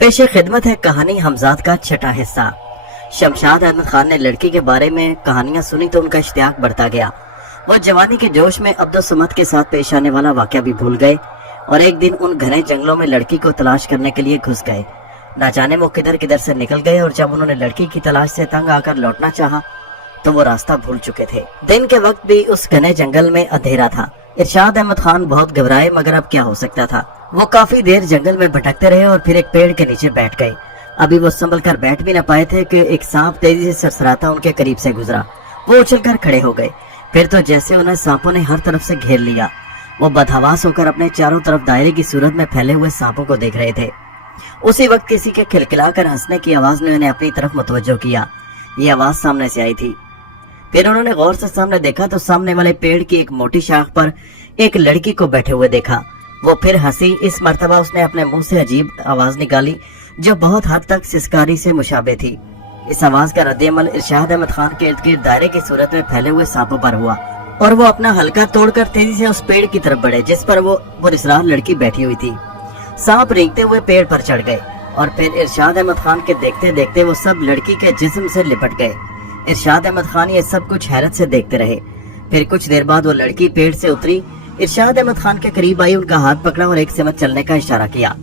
पेशे खिदमत है कहानी हमजाद का छठा हिस्सा। शमशाद अहमद खान ने लड़की के बारे में कहानियां सुनी तो उनका इश्तियाक बढ़ता गया। वो जवानी के जोश में अब्दुल समद के साथ पेश आने वाला वाकया भी भूल गए और एक दिन उन घने जंगलों में लड़की को तलाश करने के लिए घुस गए। न जाने वो किधर किधर से निकल गए और जब उन्होंने लड़की की तलाश से तंग आकर लौटना चाहा तो वो रास्ता भूल चुके थे। दिन के वक्त भी उस घने जंगल में अंधेरा था। इरशाद अहमद खान बहुत घबराए, मगर अब क्या हो सकता था। वो काफी देर जंगल में भटकते रहे और फिर एक पेड़ के नीचे बैठ गए। अभी वो संभल कर बैठ भी न पाए थे कि एक सांप तेजी से सरसराता उनके करीब से गुजरा। वो उछलकर खड़े हो गए। फिर तो जैसे उन्हें सांपों ने हर तरफ से घेर लिया। वो बदहवास होकर अपने चारों तरफ दायरे की सूरत में फैले हुए सांपों को देख रहे थे। उसी वक्त किसी के खिलखिलाकर हंसने की आवाज ने उन्हें अपनी तरफ मुतवज्जो किया। ये आवाज सामने से आई थी। फिर उन्होंने गौर से सामने देखा तो सामने वाले पेड़ की एक मोटी शाख पर एक लड़की को बैठे हुए देखा। वो फिर हंसी। इस मर्तबा उसने अपने मुंह से अजीब आवाज निकाली जो बहुत हद तक सिसकारी से मुशाबे थी। इस आवाज का रद्द-ए-अमल इरशाद अहमद खान के इर्द गिर्द दायरे की सूरत में फैले हुए सांपों पर हुआ और वो अपना हल्का तोड़कर तेजी से उस पेड़ की तरफ बढ़े जिस पर वो पुरस्रार लड़की बैठी हुई थी। सांप रेंगते हुए पेड़ पर चढ़ गए और फिर इरशाद अहमद खान के देखते देखते वो सब लड़की के जिस्म से लिपट गए। इरशाद अहमद खान ये सब कुछ हैरत से देखते रहे। फिर कुछ देर बाद वो लड़की पेड़ से उतरी, इरशाद अहमद खान के करीब आई, उनका हाथ पकड़ा और एक सिमत चलने का इशारा किया।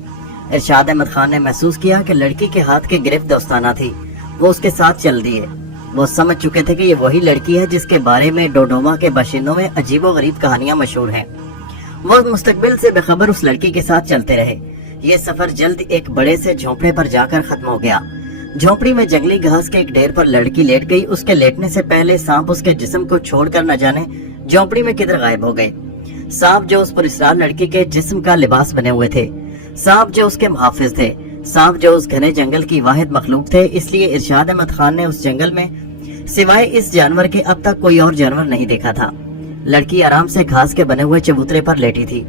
इरशाद अहमद खान ने महसूस किया कि लड़की के हाथ की गिरफ्त दोस्ताना थी। वो उसके साथ चल दिए। वो समझ चुके थे कि ये वही लड़की है जिसके बारे में डोडोमा के बाशिंदों में अजीबोगरीब कहानियां मशहूर हैं। वो मुस्तकबिल से बेखबर उस लड़की के साथ चलते रहे। ये सफर जल्द एक बड़े से झोंपड़े पर जाकर खत्म हो गया। झोंपड़ी में जंगली घास के एक ढेर पर लड़की लेट गई। उसके लेटने से पहले सांप उसके जिस्म को छोड़कर न जाने झोंपड़ी में किधर गायब हो गए। सांप जो उस पुरस्रार लड़की के जिस्म का लिबास बने हुए थे, सांप जो उसके मुहाफिज थे, सांप जो उस घने जंगल की वाहिद मखलूक थे। इसलिए इरशाद अहमद खान ने उस जंगल में सिवाय इस जानवर के अब तक कोई और जानवर नहीं देखा था। लड़की आराम से घास के बने हुए चबूतरे पर लेटी थी।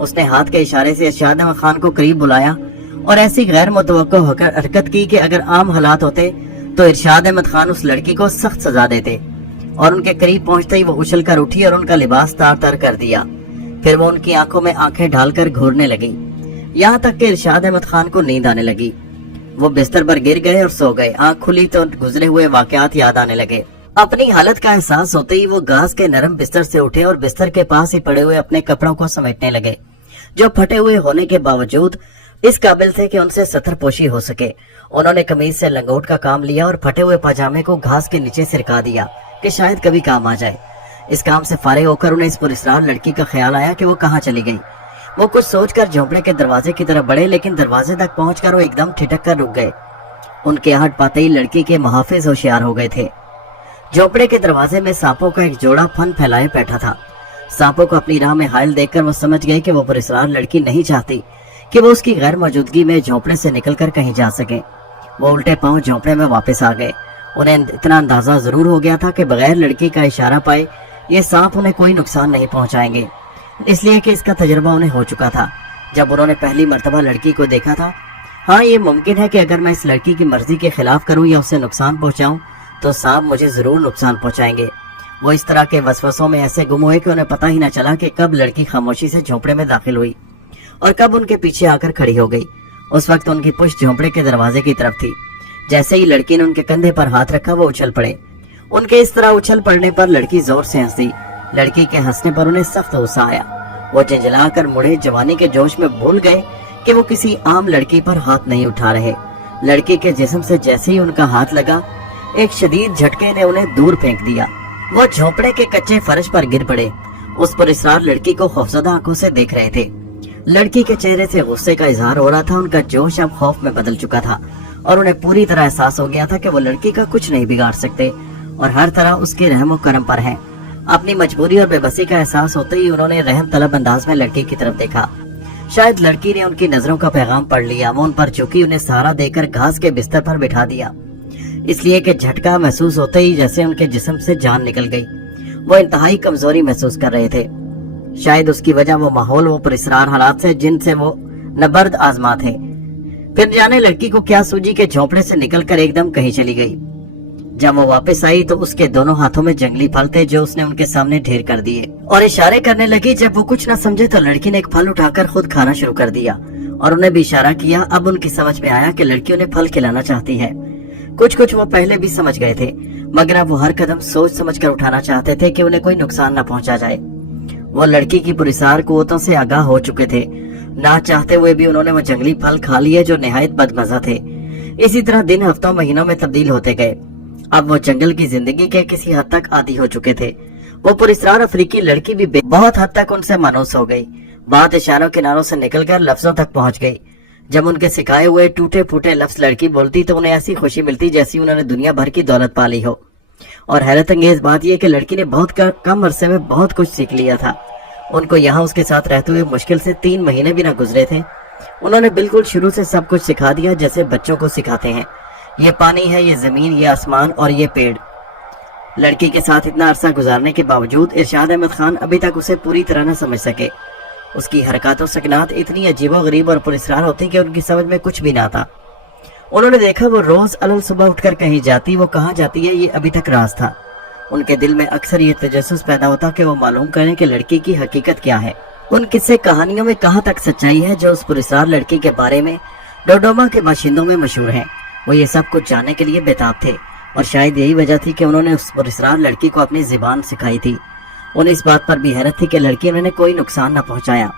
उसने हाथ के इशारे से इरशाद अहमद खान को करीब बुलाया और ऐसी गैर मुतवक्को होकर हरकत की कि अगर आम हालात होते तो इरशाद अहमद खान उस लड़की को सख्त सजा देते। और उनके करीब पहुंचते ही वो उछल कर उठी और उनका लिबास तार तार कर दिया। फिर वो उनकी आंखों में आंखें ढालकर घूरने लगी, यहाँ तक कि इरशाद अहमद खान को नींद आने लगी। वो बिस्तर पर गिर गए और सो गए। आंख खुली तो गुजरे हुए वाकयात याद आने लगे। अपनी हालत का एहसास होते ही वो घास के नरम बिस्तर से उठे और बिस्तर के पास ही पड़े हुए अपने कपड़ों को समेटने लगे, जो फटे हुए होने के बावजूद इस काबिल थे कि उनसे सतरपोशी हो सके। उन्होंने कमीज से लंगोट का काम लिया और फटे हुए पाजामे को घास के नीचे सिरका दिया कि शायद कभी काम आ जाए। इस काम से फारिग होकर उन्हें इस पुरस्रार लड़की का ख्याल आया कि वो कहाँ चली गई। वो कुछ सोचकर झोंपड़े के दरवाजे की तरफ बढ़े, लेकिन दरवाजे तक पहुंचकर वो एकदम ठिठक कर रुक गए। उनके आहट पाते ही लड़की के मुहाफिज होशियार हो गए थे। झोंपड़े के दरवाजे में सांपों का एक जोड़ा फन फैलाए बैठा था। सांपों को अपनी राह में हायल देखकर वो समझ गए कि वो पुरस्रार लड़की नहीं चाहती कि वो उसकी गैर मौजूदगी में झोंपड़े से निकलकर कहीं जा सके। वो उल्टे पांव झोंपड़े में वापस आ गए। उन्हें इतना अंदाजा जरूर हो गया था कि बगैर लड़की का इशारा पाए ये सांप उन्हें कोई नुकसान नहीं पहुंचाएंगे, इसलिए कि इसका तजुर्बा उन्हें हो चुका था जब उन्होंने पहली मर्तबा लड़की को देखा था। हाँ, ये मुमकिन है कि अगर मैं इस लड़की की मर्जी के खिलाफ करूं या उसे नुकसान पहुंचाऊं तो सांप मुझे जरूर नुकसान पहुंचाएंगे। वो इस तरह के वसवसों में ऐसे गुम हुए कि उन्हें पता ही न चला कि कब लड़की खामोशी से झोंपड़े में दाखिल हुई और कब उनके पीछे आकर खड़ी हो गई। उस वक्त उनकी पुश्त झोंपड़े के दरवाजे की तरफ थी। जैसे ही लड़की ने उनके कंधे पर हाथ रखा वो उछल पड़े। उनके इस तरह उछल पड़ने पर लड़की जोर से हंसी। लड़की के हंसने पर उन्हें सख्त गुस्सा आया। वो झंझलाकर मुड़े, जवानी के जोश में भूल गए कि वो किसी आम लड़की पर हाथ नहीं उठा रहे। लड़की के जिस्म से जैसे ही उनका हाथ लगा, एक शदीद झटके ने उन्हें दूर फेंक दिया। वो झोंपड़े के कच्चे फर्श पर गिर पड़े। उस पुरस्रार लड़की को खौफजदा आंखों से देख रहे थे। लड़की के चेहरे से गुस्से का इजहार हो रहा था। उनका जोश अब खौफ में बदल चुका था और उन्हें पूरी तरह एहसास हो गया था कि वो लड़की का कुछ नहीं बिगाड़ सकते और हर तरह उसके रहम करम पर हैं। अपनी मजबूरी और बेबसी का एहसास होते ही उन्होंने रहम तलब अंदाज में लड़की की तरफ देखा। शायद लड़की ने उनकी नजरों का पैगाम पढ़ लिया। वो उन पर झुकी, उन्हें सहारा देकर घास के बिस्तर पर बिठा दिया, इसलिए कि झटका महसूस होते ही जैसे उनके जिस्म से जान निकल गई। वो इंतहाई कमजोरी महसूस कर रहे थे। शायद उसकी वजह वो माहौल, वो पुरस्रार हालात से जिनसे वो नबर्द आजमा थे। फिर जाने लड़की को क्या सूझी कि झोंपड़े से निकलकर एकदम कहीं चली गई। जब वो वापस आई तो उसके दोनों हाथों में जंगली फल थे जो उसने उनके सामने ढेर कर दिए और इशारे करने लगी। जब वो कुछ न समझे तो लड़की ने एक फल उठाकर खुद खाना शुरू कर दिया और उन्हें भी इशारा किया। अब उनकी समझ में आया कि लड़की उन्हें फल खिलाना चाहती है। कुछ वो पहले भी समझ गए थे, मगर अब वो हर कदम सोच समझ कर उठाना चाहते थे कि उन्हें कोई नुकसान न पहुंचा जाए। वो लड़की की पुरस्कार कुव्वतों से आगाह हो चुके थे। ना चाहते हुए भी उन्होंने वो जंगली फल खा लिए जो निहायत बदमजा थे। इसी तरह दिन हफ्तों महीनों में तब्दील होते गए। अब वो जंगल की जिंदगी के किसी हद तक आदी हो चुके थे। वो पुरस्कार अफ्रीकी लड़की भी बहुत हद तक उनसे मानूस हो गई। बात इशारों किनारों से निकलकर लफ्जों तक पहुंच गई। जब उनके सिखाए हुए टूटे फूटे लफ्ज लड़की बोलती तो उन्हें ऐसी खुशी मिलती जैसी उन्होंने दुनिया भर की दौलत पा ली हो। और हैरत अंगेज बात यह कि लड़की ने बहुत कम अरसे में बहुत कुछ सीख लिया था। उनको यहाँ उसके साथ रहते हुए मुश्किल से 3 महीने भी न गुजरे थे। उन्होंने बिल्कुल शुरू से सब कुछ सिखा दिया जैसे बच्चों को सिखाते हैं। ये पानी है, ये जमीन, ये आसमान और ये पेड़। लड़की के साथ इतना अरसा गुजारने के बावजूद इरशाद अहमद खान अभी तक उसे पूरी तरह न समझ सके। उसकी हरकत और सकनात इतनी अजीबोगरीब और पुरस्कार होती कि उनकी समझ में कुछ भी ना था। उन्होंने देखा वो रोज अलग सुबह उठकर कहीं जाती, वो कहाँ जाती है ये अभी तक राज था। उनके दिल में अक्सर ये तजस्सुस पैदा होता कि वो मालूम करें कि लड़की की हकीकत क्या है। उन किस्से कहानियों में कहाँ तक सच्चाई है जो उस पुरस्कार लड़की के बारे में डोडोमा के बाशिंदों में मशहूर है। वो ये सब कुछ जानने के लिए बेताब थे और शायद यही वजह थी कि उन्होंने उस पुरस्कार लड़की को अपनी जुबान सिखाई थी। उन्हें इस बात पर भी हैरत थी कि लड़की ने कोई नुकसान न पहुंचाया,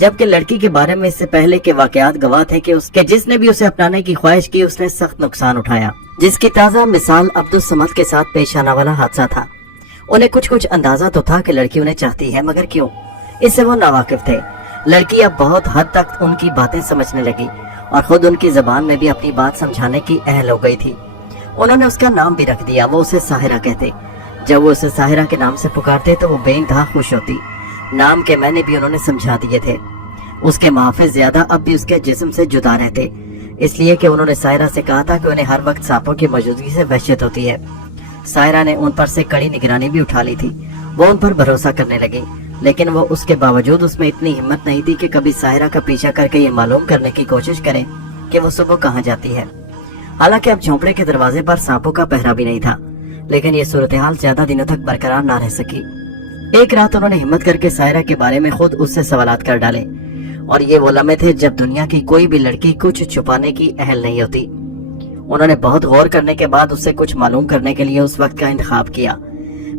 जबकि लड़की के बारे में इससे पहले के वाकयात गवाह थे कि जिसने भी उसे अपनाने की ख्वाहिश की उसने सख्त नुकसान उठाया। जिसकी ताज़ा मिसाल अब्दुल समद के साथ पेश आने वाला हादसा था। उन्हें कुछ अंदाजा तो था कि लड़की उन्हें चाहती है, मगर क्यों, इससे वो नावाकिफ थे। लड़की अब बहुत हद तक उनकी बातें समझने लगी और खुद उनकी जबान में भी अपनी बात समझाने की अहल हो गई थी। उन्होंने उसका नाम भी रख दिया। वो उसे साहिरा कहते। जब वो उसे साहिरा के नाम से पुकारते तो वो बेइंतहा खुश होती। नाम के मैंने भी उन्होंने समझा दिए थे। उसके मुहाफिज ज्यादा अब भी उसके जिस्म से जुदा रहते, इसलिए कि उन्होंने साहिरा से कहा था कि उन्हें हर वक्त सांपों की मौजूदगी से वहशत होती है। साहिरा ने उन पर से कड़ी निगरानी भी उठा ली थी। वो उन पर भरोसा करने लगी, लेकिन वो उसके बावजूद उसमें इतनी हिम्मत नहीं थी कि कभी साहिरा का पीछा करके ये मालूम करने की कोशिश करे कि वो सुबह कहाँ जाती है। हालांकि अब झोंपड़े के दरवाजे पर सांपों का पहरा भी नहीं था, लेकिन ये सूरत हाल ज्यादा दिनों तक बरकरार ना रह सकी। एक रात उन्होंने हिम्मत करके साहिरा के बारे में खुद उससे सवालात कर डाले, और ये वो लम्हे थे जब दुनिया की कोई भी लड़की कुछ छुपाने की अहल नहीं होती। उन्होंने बहुत गौर करने के बाद उससे कुछ मालूम करने के लिए उस वक्त का इंतखाब किया।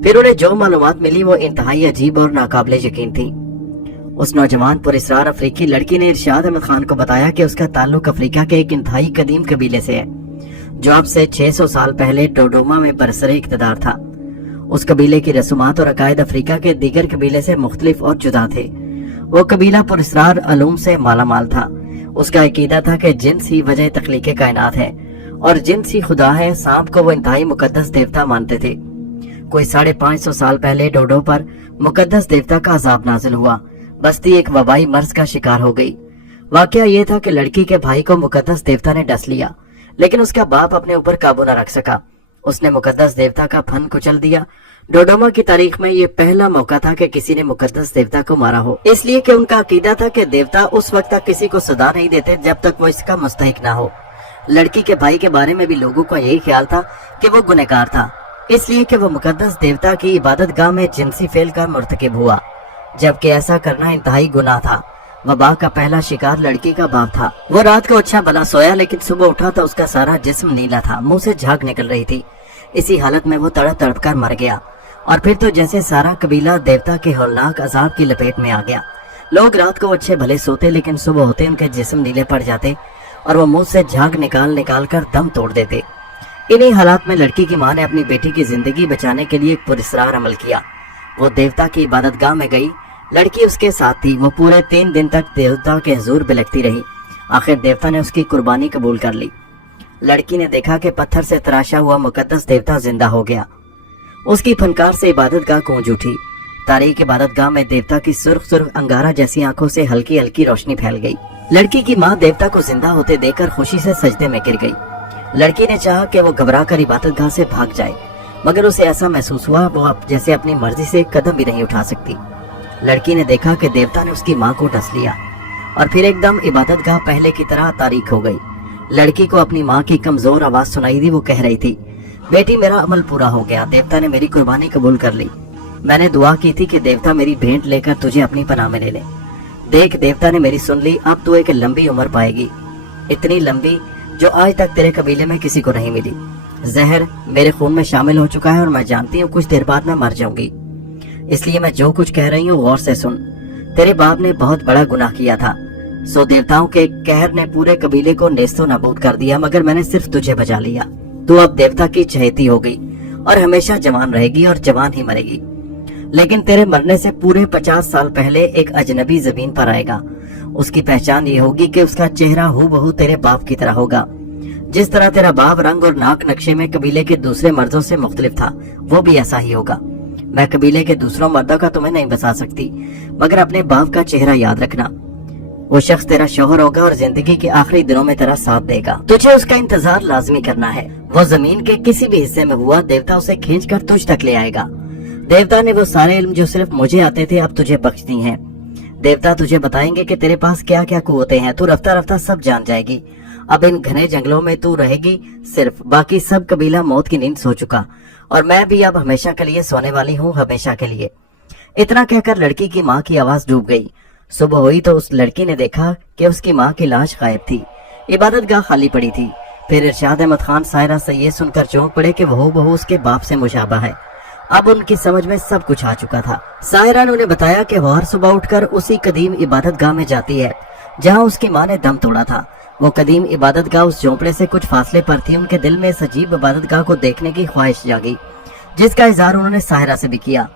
फिर उन्हें जो मालूमात मिली वो इंतहाई अजीब और नाकाबिले यकीन थी। उस नौजवान पुरस्कार अफ्रीकी लड़की ने इरशाद अहमद खान को बताया कि उसका ताल्लुक अफ्रीका के एक इंतहाई कदीम कबीले से है, जो अब से 600 साल पहले डोडोमा में बरसरे इक़्तिदार था। उस कबीले की रसूमात और अकायद अफ्रीका के दीगर कबीले से मुख्तलिफ और जुदा थे। वो कबीला पुरस्कार अलूम से मालामाल था। उसका अकीदा था कि जिन्स ही वजह तख्लीक़े कायनात है और जिन्स ही खुदा है। सांप को वो इंतहाई मुकद्दस देवता मानते थे। कोई 550 साल पहले डोडो पर मुकद्दस देवता का अजाब नाजिल हुआ। बस्ती एक वबाई मर्ज का शिकार हो गई। वाकया ये था कि लड़की के भाई को मुकद्दस देवता ने डस लिया, लेकिन उसका बाप अपने ऊपर काबू न रख सका। उसने मुकद्दस देवता का फन कुचल दिया। डोडोमा की तारीख में ये पहला मौका था कि किसी ने मुकद्दस देवता को मारा हो, इसलिए कि उनका अकीदा था कि देवता उस वक्त तक किसी को सदा नहीं देते जब तक वो इसका मुस्तहिक ना हो। लड़की के भाई के बारे में भी लोगों का यही ख्याल था कि वो गुनहगार था, इसलिए कि वो मुकद्दस देवता की इबादत गाह में जिनसी फेल का मुर्तकिब हुआ, जबकि ऐसा करना इंतहाई गुनाह था। वबा का पहला शिकार लड़की का बाप था। वो रात को अच्छा भला सोया, लेकिन सुबह उठा तो उसका सारा जिस्म नीला था, मुंह से झाग निकल रही थी। इसी हालत में वो तड़प तड़प कर मर गया। और फिर तो जैसे सारा कबीला देवता के हौलनाक अजाब की लपेट में आ गया। लोग रात को अच्छे भले सोते, लेकिन सुबह होते उनके जिस्म नीले पड़ जाते और वो मुंह से झाग निकाल कर दम तोड़ देते। इन्हीं हालात में लड़की की माँ ने अपनी बेटी की जिंदगी बचाने के लिए एक पुरस्कार अमल किया। वो देवता की इबादतगाह में गई। लड़की उसके साथ थी। वो पूरे 3 दिन तक देवता के हुजूर बिलखती रही। आखिर देवता ने उसकी कुर्बानी कबूल कर ली। लड़की ने देखा कि पत्थर से तराशा हुआ मुकद्दस देवता जिंदा हो गया। उसकी फनकार से इबादतगाह गूंज उठी। तारीख इबादतगाह में देवता की सुर्ख अंगारा जैसी आंखों से हल्की हल्की रोशनी फैल गई। लड़की की माँ देवता को जिंदा होते देखकर खुशी से सजदे में गिर गई। लड़की ने चाहा कि वो घबरा कर इबादतगाह से भाग जाए, मगर उसे ऐसा महसूस हुआ वो अब जैसे अपनी मर्जी से एक कदम भी नहीं उठा सकती। लड़की ने देखा कि देवता ने उसकी माँ को डस लिया और फिर एकदम इबादतगाह पहले की तरह तारीख हो गई। लड़की को अपनी माँ की कमजोर आवाज सुनाई दी। वो कह रही थी, बेटी मेरा अमल पूरा हो गया, देवता ने मेरी कुर्बानी कबूल कर ली। मैंने दुआ की थी कि देवता मेरी भेंट लेकर तुझे अपनी पनाह में ले ले। देख देवता ने मेरी सुन ली, अब तू एक लंबी उम्र पाएगी, इतनी लंबी जो आज तक तेरे कबीले में किसी को नहीं मिली। जहर मेरे खून में शामिल हो चुका है और मैं जानती हूँ कुछ देर बाद मैं मर जाऊंगी, इसलिए मैं जो कुछ कह रही हूँ गौर से सुन। तेरे बाप ने बहुत बड़ा गुनाह किया था, सो देवताओं के कहर ने पूरे कबीले को नेस्तो नाबूद कर दिया, मगर मैंने सिर्फ तुझे बचा लिया। तू अब देवता की चहेती हो गई और हमेशा जवान रहेगी और जवान ही मरेगी। लेकिन तेरे मरने से पूरे 50 साल पहले एक अजनबी जमीन पर आएगा। उसकी पहचान ये होगी कि उसका चेहरा हूबहू तेरे बाप की तरह होगा। जिस तरह तेरा बाप रंग और नाक नक्शे में कबीले के दूसरे मर्दों से मुख्तलिफ था, वो भी ऐसा ही होगा। मैं कबीले के दूसरों मर्दों का तुम्हें नहीं बता सकती, मगर अपने बाप का चेहरा याद रखना। वो शख्स तेरा शौहर होगा और जिंदगी के आखिरी दिनों में तेरा साथ देगा। तुझे उसका इंतजार लाजमी करना है। वो जमीन के किसी भी हिस्से में हुआ, देवता उसे खींच कर तुझ तक ले आएगा। देवता ने वो सारे इल्म जो सिर्फ मुझे आते थे अब तुझे बख्श दी हैं। देवता तुझे बताएंगे कि तेरे पास क्या क्या कुव्वतें हैं। तू रफ्ता रफ्ता सब जान जाएगी। अब इन घने जंगलों में तू रहेगी सिर्फ, बाकी सब कबीला मौत की नींद सो चुका, और मैं भी अब हमेशा के लिए सोने वाली हूँ, हमेशा के लिए। इतना कहकर लड़की की माँ की आवाज डूब गई। सुबह हुई तो उस लड़की ने देखा कि उसकी माँ की लाश गायब थी, इबादतगाह खाली पड़ी थी। फिर इरशाद अहमद खान सायरा से ये सुनकर चौंक पड़े कि वह बहू उसके बाप से मुशाबा है। अब उनकी समझ में सब कुछ आ चुका था। सायरा ने उन्हें बताया कि वह हर सुबह उठकर उसी कदीम इबादतगाह में जाती है जहाँ उसकी माँ ने दम तोड़ा था। वो कदीम इबादतगाह उस झोंपड़े से कुछ फासले पर थी। उनके दिल में इस अजीब इबादतगाह को देखने की ख्वाहिश जागी, जिसका इजहार उन्होंने सायरा से भी किया।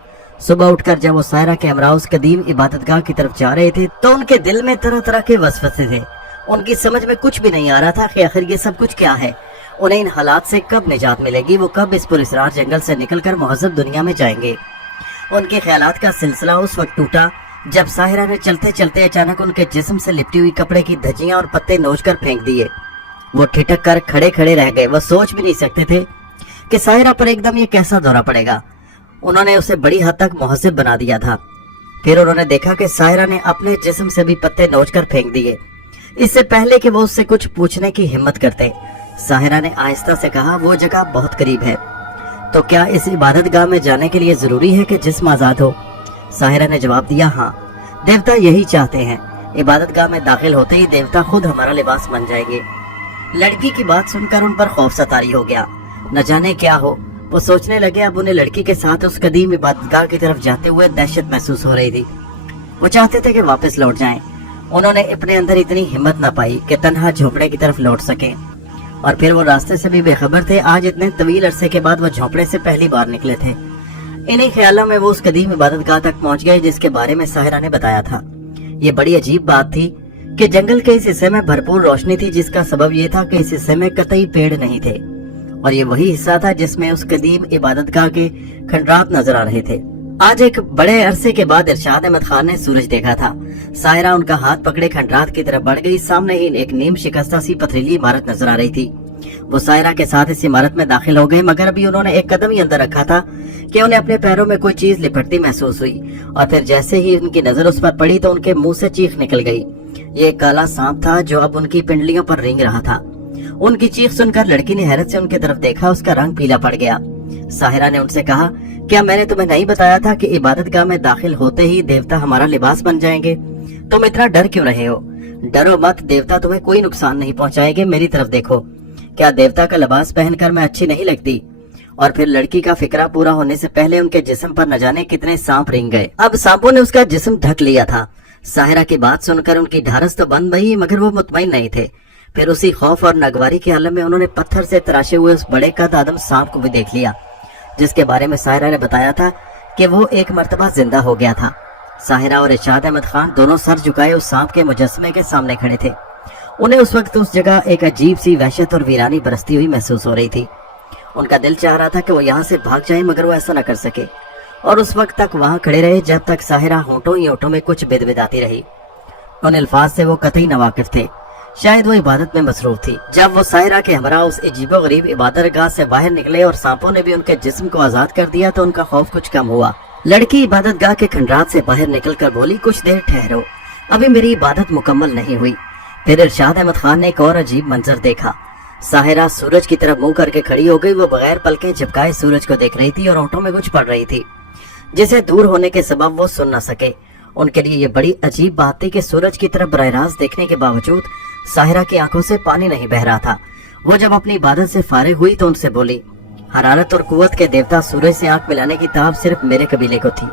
सुबह उठकर जब वो सायरा के हमरा उस कदीम इबादतगाह की तरफ जा रहे थे तो उनके दिल में तरह तरह के वसवसे थे। उनकी समझ में कुछ भी नहीं आ रहा था कि आखिर ये सब कुछ क्या है, उन्हें इन हालात से कब निजात मिलेगी, वो कब इस पुरस्रार जंगल से निकलकर मुहज़्ज़ब दुनिया में जाएंगे। उनके ख्यालात का सिलसिला उस वक्त टूटा जब साहिरा ने चलते चलते अचानक उनके जिस्म से लिपटी हुई कपड़े की धज्जियां और पत्ते नोच कर फेंक दिए। वो ठिठक कर खड़े खड़े रह गए। वो सोच भी नहीं सकते थे कि साहिरा पर एकदम ये कैसा दौरा पड़ेगा। उन्होंने उसे बड़ी हद तक मुहज़्ज़ब बना दिया था। फिर उन्होंने देखा कि साहिरा ने अपने जिस्म से भी पत्ते नोच कर फेंक दिए, इससे पहले कि वो उससे कुछ पूछने की हिम्मत करते। साहिरा ने आहिस्ता से कहा, वो जगह बहुत करीब है, तो क्या इस इबादतगाह में जाने के लिए जरूरी है कि जिस्म आजाद हो? साहिरा ने जवाब दिया, हाँ, देवता यही चाहते हैं। इबादतगाह में दाखिल होते ही देवता खुद हमारा लिबास बन जाएंगे। लड़की की बात सुनकर उन पर खौफ सतारी हो गया, न जाने क्या हो। वो सोचने लगे अब उन्हें लड़की के साथ उस कदीम इबादतगाह की तरफ जाते हुए दहशत महसूस हो रही थी। वो चाहते थे कि वापस लौट जाएं। उन्होंने अपने अंदर इतनी हिम्मत न पाई कि तन्हा झोपड़े की तरफ लौट सकें, और फिर वो रास्ते से भी बेखबर थे। आज इतने तवील अरसे के बाद वो झोपड़े से पहली बार निकले थे। इन्हीं ख्यालों में वो उस कदीम इबादतगाह तक पहुंच गए जिसके बारे में साहिरा ने बताया था। ये बड़ी अजीब बात थी कि जंगल के इस हिस्से में भरपूर रोशनी थी, जिसका सबब ये था कि इस हिस्से में कतई पेड़ नहीं थे, और ये वही हिस्सा था जिसमें उस कदीम इबादतगाह के खंडरात नजर आ रहे थे। आज एक बड़े अरसे के बाद इरशाद अहमद खान ने सूरज देखा था। साहिरा उनका हाथ पकड़े खंडरात की तरफ बढ़ गई। सामने ही एक नीम शिकस्ता सी पथरीली इमारत नजर आ रही थी। वो साहिरा के साथ इस इमारत में दाखिल हो गए, मगर अभी उन्होंने एक कदम ही अंदर रखा था कि उन्हें अपने पैरों में कोई चीज लिपटती महसूस हुई, और फिर जैसे ही उनकी नजर उस पर पड़ी तो उनके मुंह से चीख निकल गई। ये एक काला सांप था जो अब उनकी पिंडलियों पर रेंग रहा था। उनकी चीख सुनकर लड़की ने हैरत से उनकी तरफ देखा। उसका रंग पीला पड़ गया। साहिरा ने उनसे कहा, क्या मैंने तुम्हें नहीं बताया था कि इबादतगाह में दाखिल होते ही देवता हमारा लिबास बन जाएंगे? तुम इतना डर क्यों रहे हो? डरो मत, देवता तुम्हें कोई नुकसान नहीं पहुंचाएंगे। मेरी तरफ देखो, क्या देवता का लिबास पहनकर मैं अच्छी नहीं लगती? और फिर लड़की का फिक्रा पूरा होने से पहले उनके जिस्म पर न जाने कितने सांप रेंग गए। अब सांपों ने उसका जिस्म ढक लिया था। साहिरा की बात सुनकर उनकी ढारस तो बंद गई, मगर वो मुतमईन नहीं थे। फिर उसी खौफ और नगवारी के आलम में उन्होंने पत्थर से तराशे हुए उस बड़े कद आदम सांप को भी देख लिया, जिसके बारे में साहिरा ने बताया था कि वो एक मर्तबा जिंदा हो गया था। साहिरा और इरशाद अहमद खान दोनों सर झुकाए उस सांप के मुजस्समे के सामने खड़े थे। उन्हें उस वक्त उस जगह एक अजीब सी वहशत और वीरानी बरसती हुई महसूस हो रही थी। उनका दिल चाह रहा था कि वो यहाँ से भाग जाए, मगर वो ऐसा न कर सके, और उस वक्त तक वहाँ खड़े रहे जब तक साहिरा होंठों ही होंठों में कुछ बिदबिदाती रही। उन अल्फाज से वो कतई नवाकिफ थे, शायद वो इबादत में मसरूफ थी। जब वो साहिरा के हमरा उस अजीबो गरीब इबादतगाह से बाहर निकले और सांपों ने भी उनके जिस्म को आजाद कर दिया तो उनका खौफ कुछ कम हुआ। लड़की इबादतगाह के खंडरात से बाहर निकलकर बोली, कुछ देर ठहरो, अभी मेरी इबादत मुकम्मल नहीं हुई। फिर इरशाद अहमद खान ने एक और अजीब मंजर देखा। साहिरा सूरज की तरफ मुंह करके खड़ी हो गई। वो बगैर पलकें झपकाए सूरज को देख रही थी और होंठों में कुछ पड़ रही थी, जिसे दूर होने के सबब वो सुन न सके। उनके लिए ये बड़ी अजीब बात थी कि सूरज की तरफ बराह रास्त देखने के बावजूद साहिरा की आंखों से पानी नहीं बह रहा था। वो जब अपनी इबादत से फारिग हुई तो उनसे बोली, हरारत और कुव्वत के देवता सूरज से आंख मिलाने की ताब सिर्फ मेरे कबीले को थी।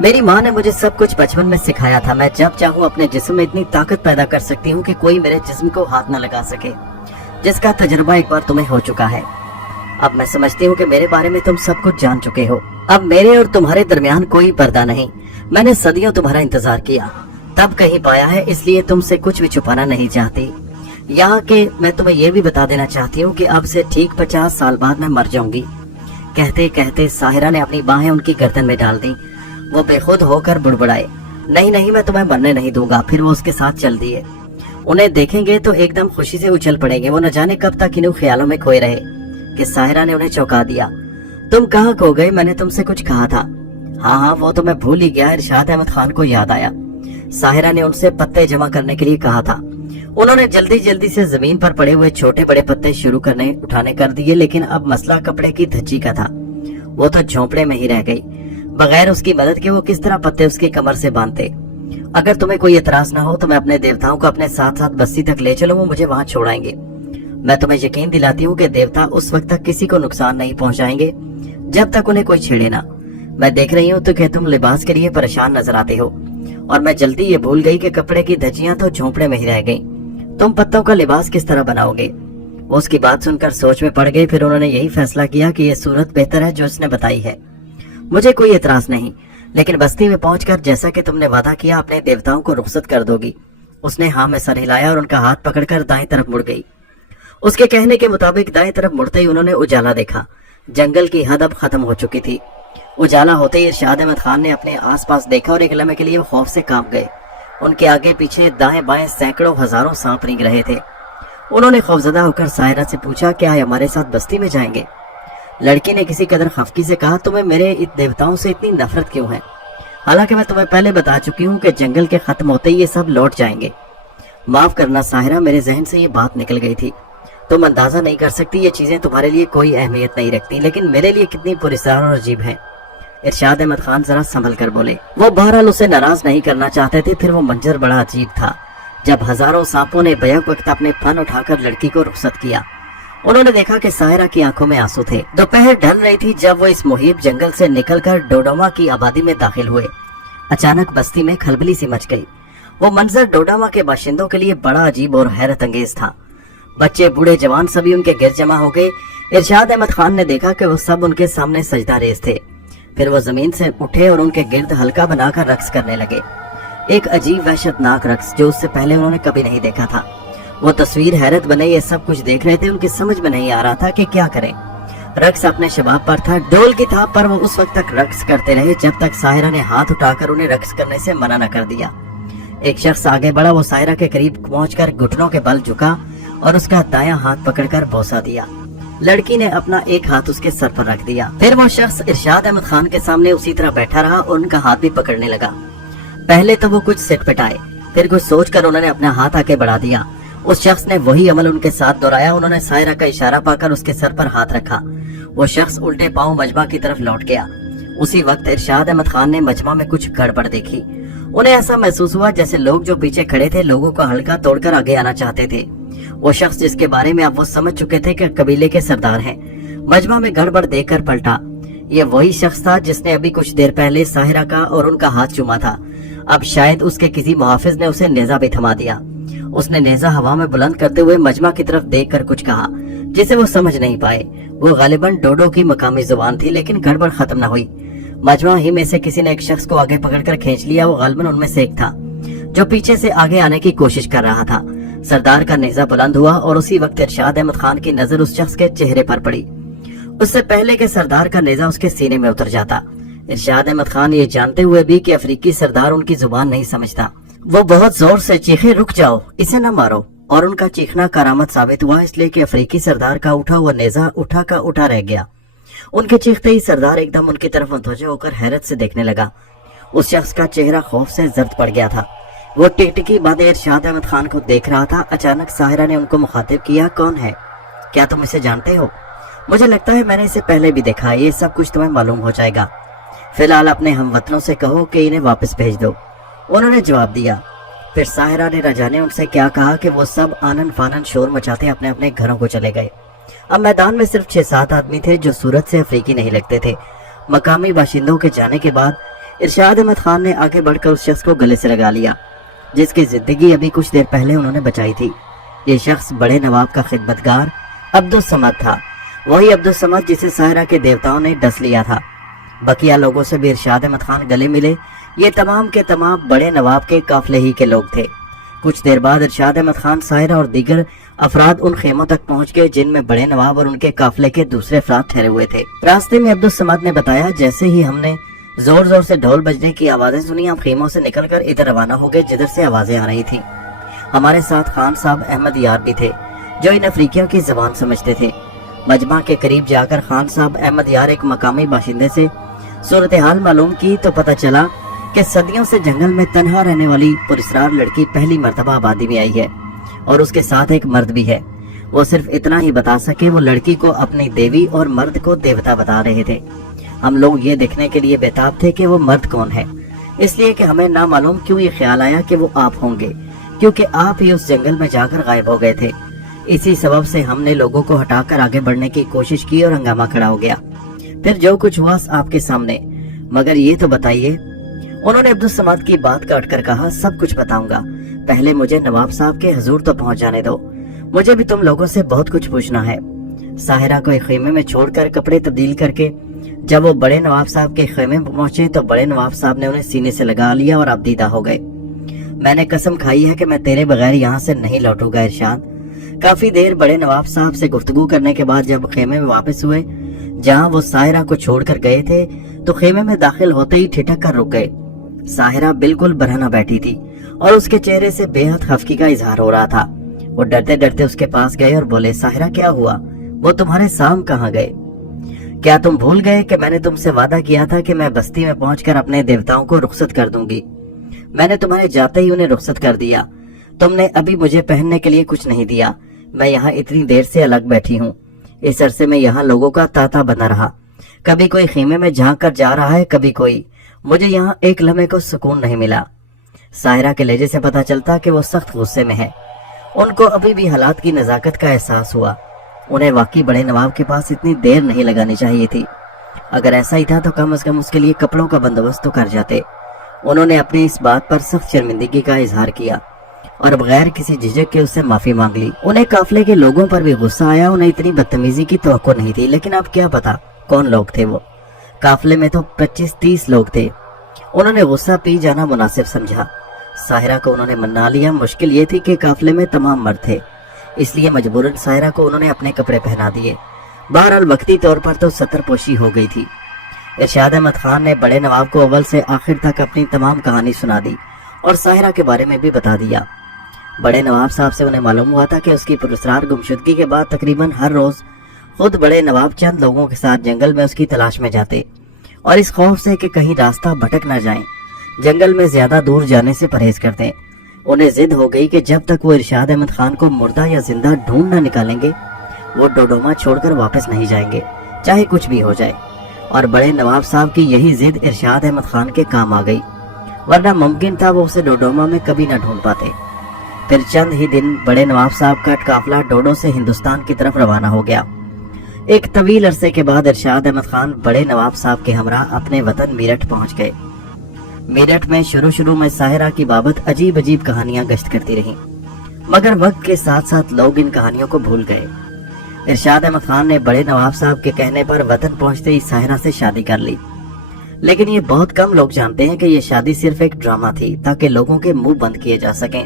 मेरी माँ ने मुझे सब कुछ बचपन में सिखाया था। मैं जब चाहूँ अपने जिस्म में इतनी ताकत पैदा कर सकती हूँ कि कोई मेरे जिस्म को हाथ न लगा सके, जिसका तजुर्बा एक बार तुम्हें हो चुका है। अब मैं समझती हूँ कि मेरे बारे में तुम सब कुछ जान चुके हो। अब मेरे और तुम्हारे दरमियान कोई पर्दा नहीं। मैंने सदियों तुम्हारा इंतजार किया, तब कहीं पाया है, इसलिए तुमसे कुछ भी छुपाना नहीं चाहती। यहाँ के मैं तुम्हें यह भी बता देना चाहती हूँ कि अब से ठीक 50 साल बाद मैं मर जाऊंगी। कहते कहते साहिरा ने अपनी बाहें उनकी गर्दन में डाल दी। वो बेखुद होकर बुड़बुड़ाए, नहीं नहीं, मैं तुम्हें मरने नहीं दूंगा। फिर वो उसके साथ चल दिए। उन्हें देखेंगे तो एकदम खुशी से उछल पड़ेंगे। वो न जाने कब तक इन ख्यालों में खोए रहे कि साहिरा ने उन्हें चौंका दिया। तुम कहाँ खो गए? मैंने तुमसे कुछ कहा था। हाँ हाँ, वो तो मैं भूल ही गया। इरशाद अहमद खान को याद आया। साहिरा ने उनसे पत्ते जमा करने के लिए कहा था। उन्होंने जल्दी जल्दी से जमीन पर पड़े हुए छोटे बड़े पत्ते शुरू करने उठाने कर दिए, लेकिन अब मसला कपड़े की धज्जी का था। वो तो झोंपड़े में ही रह गई। बगैर उसकी मदद के वो किस तरह पत्ते उसकी कमर से बांधते। अगर तुम्हें कोई एतराज ना हो तो मैं अपने देवताओं को अपने साथ साथ बस्ती तक ले चलूं, वो मुझे वहां छोड़ाएंगे। मैं तुम्हें यकीन दिलाती हूँ कि देवता उस वक्त तक किसी को नुकसान नहीं पहुंचाएंगे जब तक उन्हें कोई छेड़े ना। मैं देख रही हूँ तो कि तुम लिबास के लिए परेशान नजर आते हो, और मैं जल्दी ये भूल गई कि कपड़े की धज्जियां तो झोंपड़े में ही रह गई। तुम पत्तों का लिबास किस तरह बनाओगे? वो उसकी बात सुनकर सोच में पड़ गई। फिर उन्होंने यही फैसला किया कि यह सूरत बेहतर है जो उसने बताई है। मुझे कोई एतराज नहीं, लेकिन बस्ती में पहुंचकर जैसा कि तुमने वादा किया अपने देवताओं को रुखसत कर दोगी। उसने हाँ में सर हिलाया और उनका हाथ पकड़कर दाएं तरफ मुड़ गई। उसके कहने के मुताबिक दाएं तरफ मुड़ते ही उन्होंने उजाला देखा। जंगल की हद अब खत्म हो चुकी थी। उजाला होते ही इरशाद अहमद खान ने अपने आसपास देखा और एक लम्हे के लिए वो खौफ से कांप गए। उनके आगे पीछे दाएं बाएं सैकड़ों हजारों सांप रेंग रहे थे। उन्होंने खौफजदा होकर साहिरा से पूछा, क्या हमारे साथ बस्ती में जाएंगे? लड़की ने किसी कदर खफकी से कहा, तुम्हें मेरे देवताओं से इतनी नफरत क्यों है? हालांकि मैं तुम्हें पहले बता चुकी हूँ कि जंगल के खत्म होते ही ये सब लौट जाएंगे। माफ करना साहिरा, मेरे जहन से ये बात निकल गई थी। तुम अंदाजा नहीं कर सकती, ये चीजें तुम्हारे लिए कोई अहमियत नहीं रखती, लेकिन मेरे लिए कितनी पुरस्कार और अजीब है। इरशाद अहमद खान जरा संभल कर बोले। वो बहरहाल उसे नाराज नहीं करना चाहते थे। फिर वो मंजर बड़ा अजीब था जब हजारों सांपों ने बैक वक्त अपने फन उठाकर लड़की को रुखसत किया। उन्होंने देखा कि साहिरा की आंखों में आंसू थे। दोपहर ढल रही थी जब वो इस मुहिब जंगल से निकलकर डोडोमा की आबादी में दाखिल हुए। अचानक बस्ती में खलबली सी मच गई। वो मंजर डोडोमा के बाशिंदों के लिए बड़ा अजीब और हैरत अंगेज था। बच्चे बूढ़े जवान सभी उनके गिर्द जमा हो गए। इरशाद अहमद खान ने देखा कि वो सब उनके सामने सजदा रेज थे। फिर वो जमीन से उठे और उनके गिर्द हल्का बनाकर रक्स करने लगे। एक अजीब वहशतनाक रक्स जो उससे पहले उन्होंने कभी नहीं देखा था। वो तस्वीर हैरत बने ये सब कुछ देख रहे थे। उनकी समझ में नहीं आ रहा था कि क्या करें। रक्स अपने शबाब पर था। डोल की थाप पर वो उस वक्त तक रक्स करते रहे जब तक साहिरा ने हाथ उठाकर उन्हें रक्स करने से मना न कर दिया। एक शख्स आगे बढ़ा। वो साहिरा के करीब पहुंचकर घुटनों के बल झुका और उसका दायां हाथ पकड़कर बोसा दिया। लड़की ने अपना एक हाथ उसके सर पर रख दिया। फिर वो शख्स इरशाद अहमद खान के सामने उसी तरह बैठा रहा और उनका हाथ भी पकड़ने लगा। पहले तो वो कुछ सिटपिटाए, फिर कुछ सोचकर उन्होंने अपना हाथ आगे बढ़ा दिया। उस शख्स ने वही अमल उनके साथ दोहराया। उन्होंने साहिरा का इशारा पाकर उसके सर पर हाथ रखा। वो शख्स उल्टे पांव मजमा की तरफ लौट गया। उसी वक्त इरशाद अहमद खान ने मजमा में कुछ गड़बड़ देखी। उन्हें ऐसा महसूस हुआ जैसे लोग जो पीछे खड़े थे लोगों का हल्का तोड़कर आगे आना चाहते थे। वो शख्स जिसके बारे में अब वो समझ चुके थे कि कबीले के सरदार हैं, मजमा में गड़बड़ देखकर पलटा। ये वही शख्स था जिसने अभी कुछ देर पहले साहिरा का और उनका हाथ चूमा था। अब शायद उसके किसी मुहाफिज ने उसे नेजा भी थमा दिया। उसने नेजा हवा में बुलंद करते हुए मजमा की तरफ देखकर कुछ कहा जिसे वो समझ नहीं पाए। वो गालिबन डोडो की मकामी जुबान थी, लेकिन गड़बड़ खत्म न हुई। मजमा ही में से किसी ने एक शख्स को आगे पकड़कर खींच लिया। वो गालिबन उनमें से एक था जो पीछे से आगे आने की कोशिश कर रहा था। सरदार का नेजा बुलंद हुआ और उसी वक्त इरशाद अहमद खान की नजर उस शख्स के चेहरे पर पड़ी। उससे पहले कि सरदार का नेजा उसके सीने में उतर जाता, इरशाद अहमद खान ये जानते हुए भी कि अफ्रीकी सरदार उनकी जुबान नहीं समझता, वो बहुत जोर से चीखे, रुक जाओ, इसे न मारो। और उनका चीखना करामत साबित हुआ, इसलिए कि अफ्रीकी सरदार का उठा हुआ नेजा उठा का उठा रह गया। उनके चीखते ही सरदार एकदम उनकी तरफ मुतवज्जह होकर हैरत से देखने लगा। उस शख्स का चेहरा खौफ से जर्द पड़ गया था। वो टिकटिकी बांधे इरशाद अहमद खान को देख रहा था। अचानक साहिरा ने उनको मुखातिब किया, कौन है? क्या तुम इसे जानते हो? मुझे लगता है मैंने इसे पहले भी देखा है। ये सब कुछ तुम्हें मालूम हो जाएगा। फिलहाल अपने हमवतनों से कहो कि इन्हें वापस भेज दो। उन्होंने जवाब दिया। फिर साहिरा ने न जाने उनसे क्या कहा कि वो सब आनन फानन शोर मचाते अपने अपने घरों को चले गए। अब मैदान में सिर्फ 6-7 आदमी थे जो सूरत से अफ्रीकी नहीं लगते थे। मकामी बाशिंदों के जाने के बाद इरशाद अहमद खान ने आगे बढ़कर उस शख्स को गले से लगा लिया जिसकी जिंदगी अभी कुछ देर पहले उन्होंने बचाई थी। ये शख्स बड़े नवाब का खिदमतगार अब्दुल समद था, वही अब्दुल समद जिसे साहिरा के देवताओं ने डस लिया था। बकिया लोगों से भी इरशाद अहमद खान गले मिले। ये तमाम के तमाम बड़े नवाब के काफिले ही के लोग थे। कुछ देर बाद इरशाद अहमद खान, साहिरा और दीगर अफराद उन खेमों तक पहुंच गए जिनमें बड़े नवाब और उनके काफिले के दूसरे अफराद ठहरे हुए थे। रास्ते में अब्दुल समद ने बताया, जैसे ही हमने जोर जोर से ढोल बजने की आवाजें सुनी, हम खेमों से निकलकर इधर रवाना हो गए जिधर से आवाजें आ रही थी। हमारे साथ खान साहब अहमद यार भी थे जो इन अफ्रीकियों की जबान समझते थे। मजमा के करीब जाकर खान साहब अहमद यार एक मकामी बाशिंदे से सूरत हाल मालूम की तो पता चला कि सदियों से जंगल में तन्हा रहने वाली पुरस्रार लड़की पहली मर्तबा आबादी में आई है और उसके साथ एक मर्द भी है। वो सिर्फ इतना ही बता सके, वो लड़की को अपनी देवी और मर्द को देवता बता रहे थे। हम लोग ये देखने के लिए बेताब थे कि वो मर्द कौन है, इसलिए कि हमें ना मालूम क्यों ये ख्याल आया कि वो आप होंगे, क्योंकि आप ही उस जंगल में जाकर गायब हो गए थे। इसी सबब से हमने लोगों को हटाकर आगे बढ़ने की कोशिश की और हंगामा खड़ा हो गया। फिर जो कुछ हुआ आपके सामने, मगर ये तो बताइए। उन्होंने अब्दुल समद की बात काट कर कहा, सब कुछ बताऊंगा, पहले मुझे नवाब साहब के हुजूर तो पहुंच जाने दो, मुझे भी तुम लोगों से बहुत कुछ पूछना है। साहिरा को एक खेमे में छोड़कर कपड़े तब्दील करके जब वो बड़े नवाब साहब के खेमे में पहुंचे तो बड़े नवाब साहब ने उन्हें सीने से लगा लिया और अबदीदा हो गए। मैंने कसम खाई है कि मैं तेरे बगैर यहाँ से नहीं लौटूंगा इरशाद। काफी देर बड़े नवाब साहब से गुफ्तगू करने के बाद जब खेमे में वापस हुए जहाँ वो साहिरा को छोड़कर गए थे, तो खेमे में दाखिल होते ही ठिठक कर रुक गए। साहिरा बिल्कुल बरहना बैठी थी और उसके चेहरे से बेहद खफगी का इजहार हो रहा था। वो डरते डरते उसके पास गए और बोले, साहिरा क्या हुआ, वो तुम्हारे साम कहाँ गए? क्या तुम भूल गए कि मैंने तुमसे वादा किया था कि मैं बस्ती में पहुंचकर अपने देवताओं को रुखसत कर दूंगी? मैंने तुम्हारे जाते ही उन्हें रुखसत कर दिया। तुमने अभी मुझे पहनने के लिए कुछ नहीं दिया। मैं यहाँ इतनी देर से अलग बैठी हूँ। इस अरसे में यहाँ लोगों का तांता बना रहा, कभी कोई खेमे में झांक कर जा रहा है, कभी कोई। मुझे यहाँ एक लम्हे को सुकून नहीं मिला। साहिरा के लहजे से पता चलता कि वो सख्त गुस्से में है। उनको अभी भी हालात की नजाकत का एहसास हुआ। उन्हें वाकई बड़े नवाब के पास इतनी देर नहीं लगानी चाहिए थी। अगर ऐसा ही था तो कम से कम उसके लिए कपड़ों का बंदोबस्त तो कर जाते। उन्होंने अपनी इस बात पर सख्त शर्मिंदगी का इजहार किया और बगैर किसी झिझक के उससे माफी मांग ली। उन्हें काफिले के लोगों पर भी गुस्सा आया। उन्हें इतनी बदतमीजी की तवक्को नहीं थी, लेकिन अब क्या पता कौन लोग थे वो। काफिले में तो 25-30 लोग थे। उन्होंने गुस्सा पी जाना मुनासिब समझा। साहिरा को उन्होंने मना लिया। मुश्किल ये थी कि काफिले में तमाम मर्द थे, इसलिए मजबूरन साहिरा को उन्होंने अपने कपड़े पहना दिए। बहरहाल वक्ती तौर पर तो सतरपोशी हो गई थी। इरशाद अहमद खान ने बड़े नवाब को अव्वल से आखिर तक अपनी तमाम कहानी सुना दी और साहिरा के बारे में भी बता दिया। बड़े नवाब साहब से उन्हें मालूम हुआ था कि उसकी पुरस्कार गुमशुदगी के बाद तकरीबन हर रोज खुद बड़े नवाब चंद लोगों के साथ जंगल में उसकी तलाश में जाते और इस खौफ से कि कहीं रास्ता भटक न जाए जंगल में ज्यादा दूर जाने से परहेज करते। उन्हें जिद हो गई कि जब तक वो इरशाद अहमद खान को मुर्दा या जिंदा ढूंढ न निकालेंगे वो डोडोमा छोड़कर वापस नहीं जाएंगे, चाहे कुछ भी हो जाए। और बड़े नवाब साहब की यही जिद इरशाद अहमद खान के काम आ गई, वरना मुमकिन था वो उसे डोडोमा में कभी न ढूंढ पाते। फिर चंद ही दिन बड़े नवाब साहब का काफिला डोडो से हिंदुस्तान की तरफ रवाना हो गया। एक तवील अरसे के बाद इरशाद अहमद खान बड़े नवाब साहब के हमरा अपने वतन मेरठ पहुंच गए। मेरठ में शुरू में साहिरा की बाबत अजीब अजीब कहानियां गश्त करती रहीं, मगर वक्त के साथ साथ लोग इन कहानियों को भूल गए। इरशाद अहमद खान ने बड़े नवाब साहब के कहने पर वतन पहुंचते ही साहिरा से शादी कर ली, लेकिन ये बहुत कम लोग जानते हैं कि ये शादी सिर्फ एक ड्रामा थी ताकि लोगों के मुंह बंद किए जा सकें।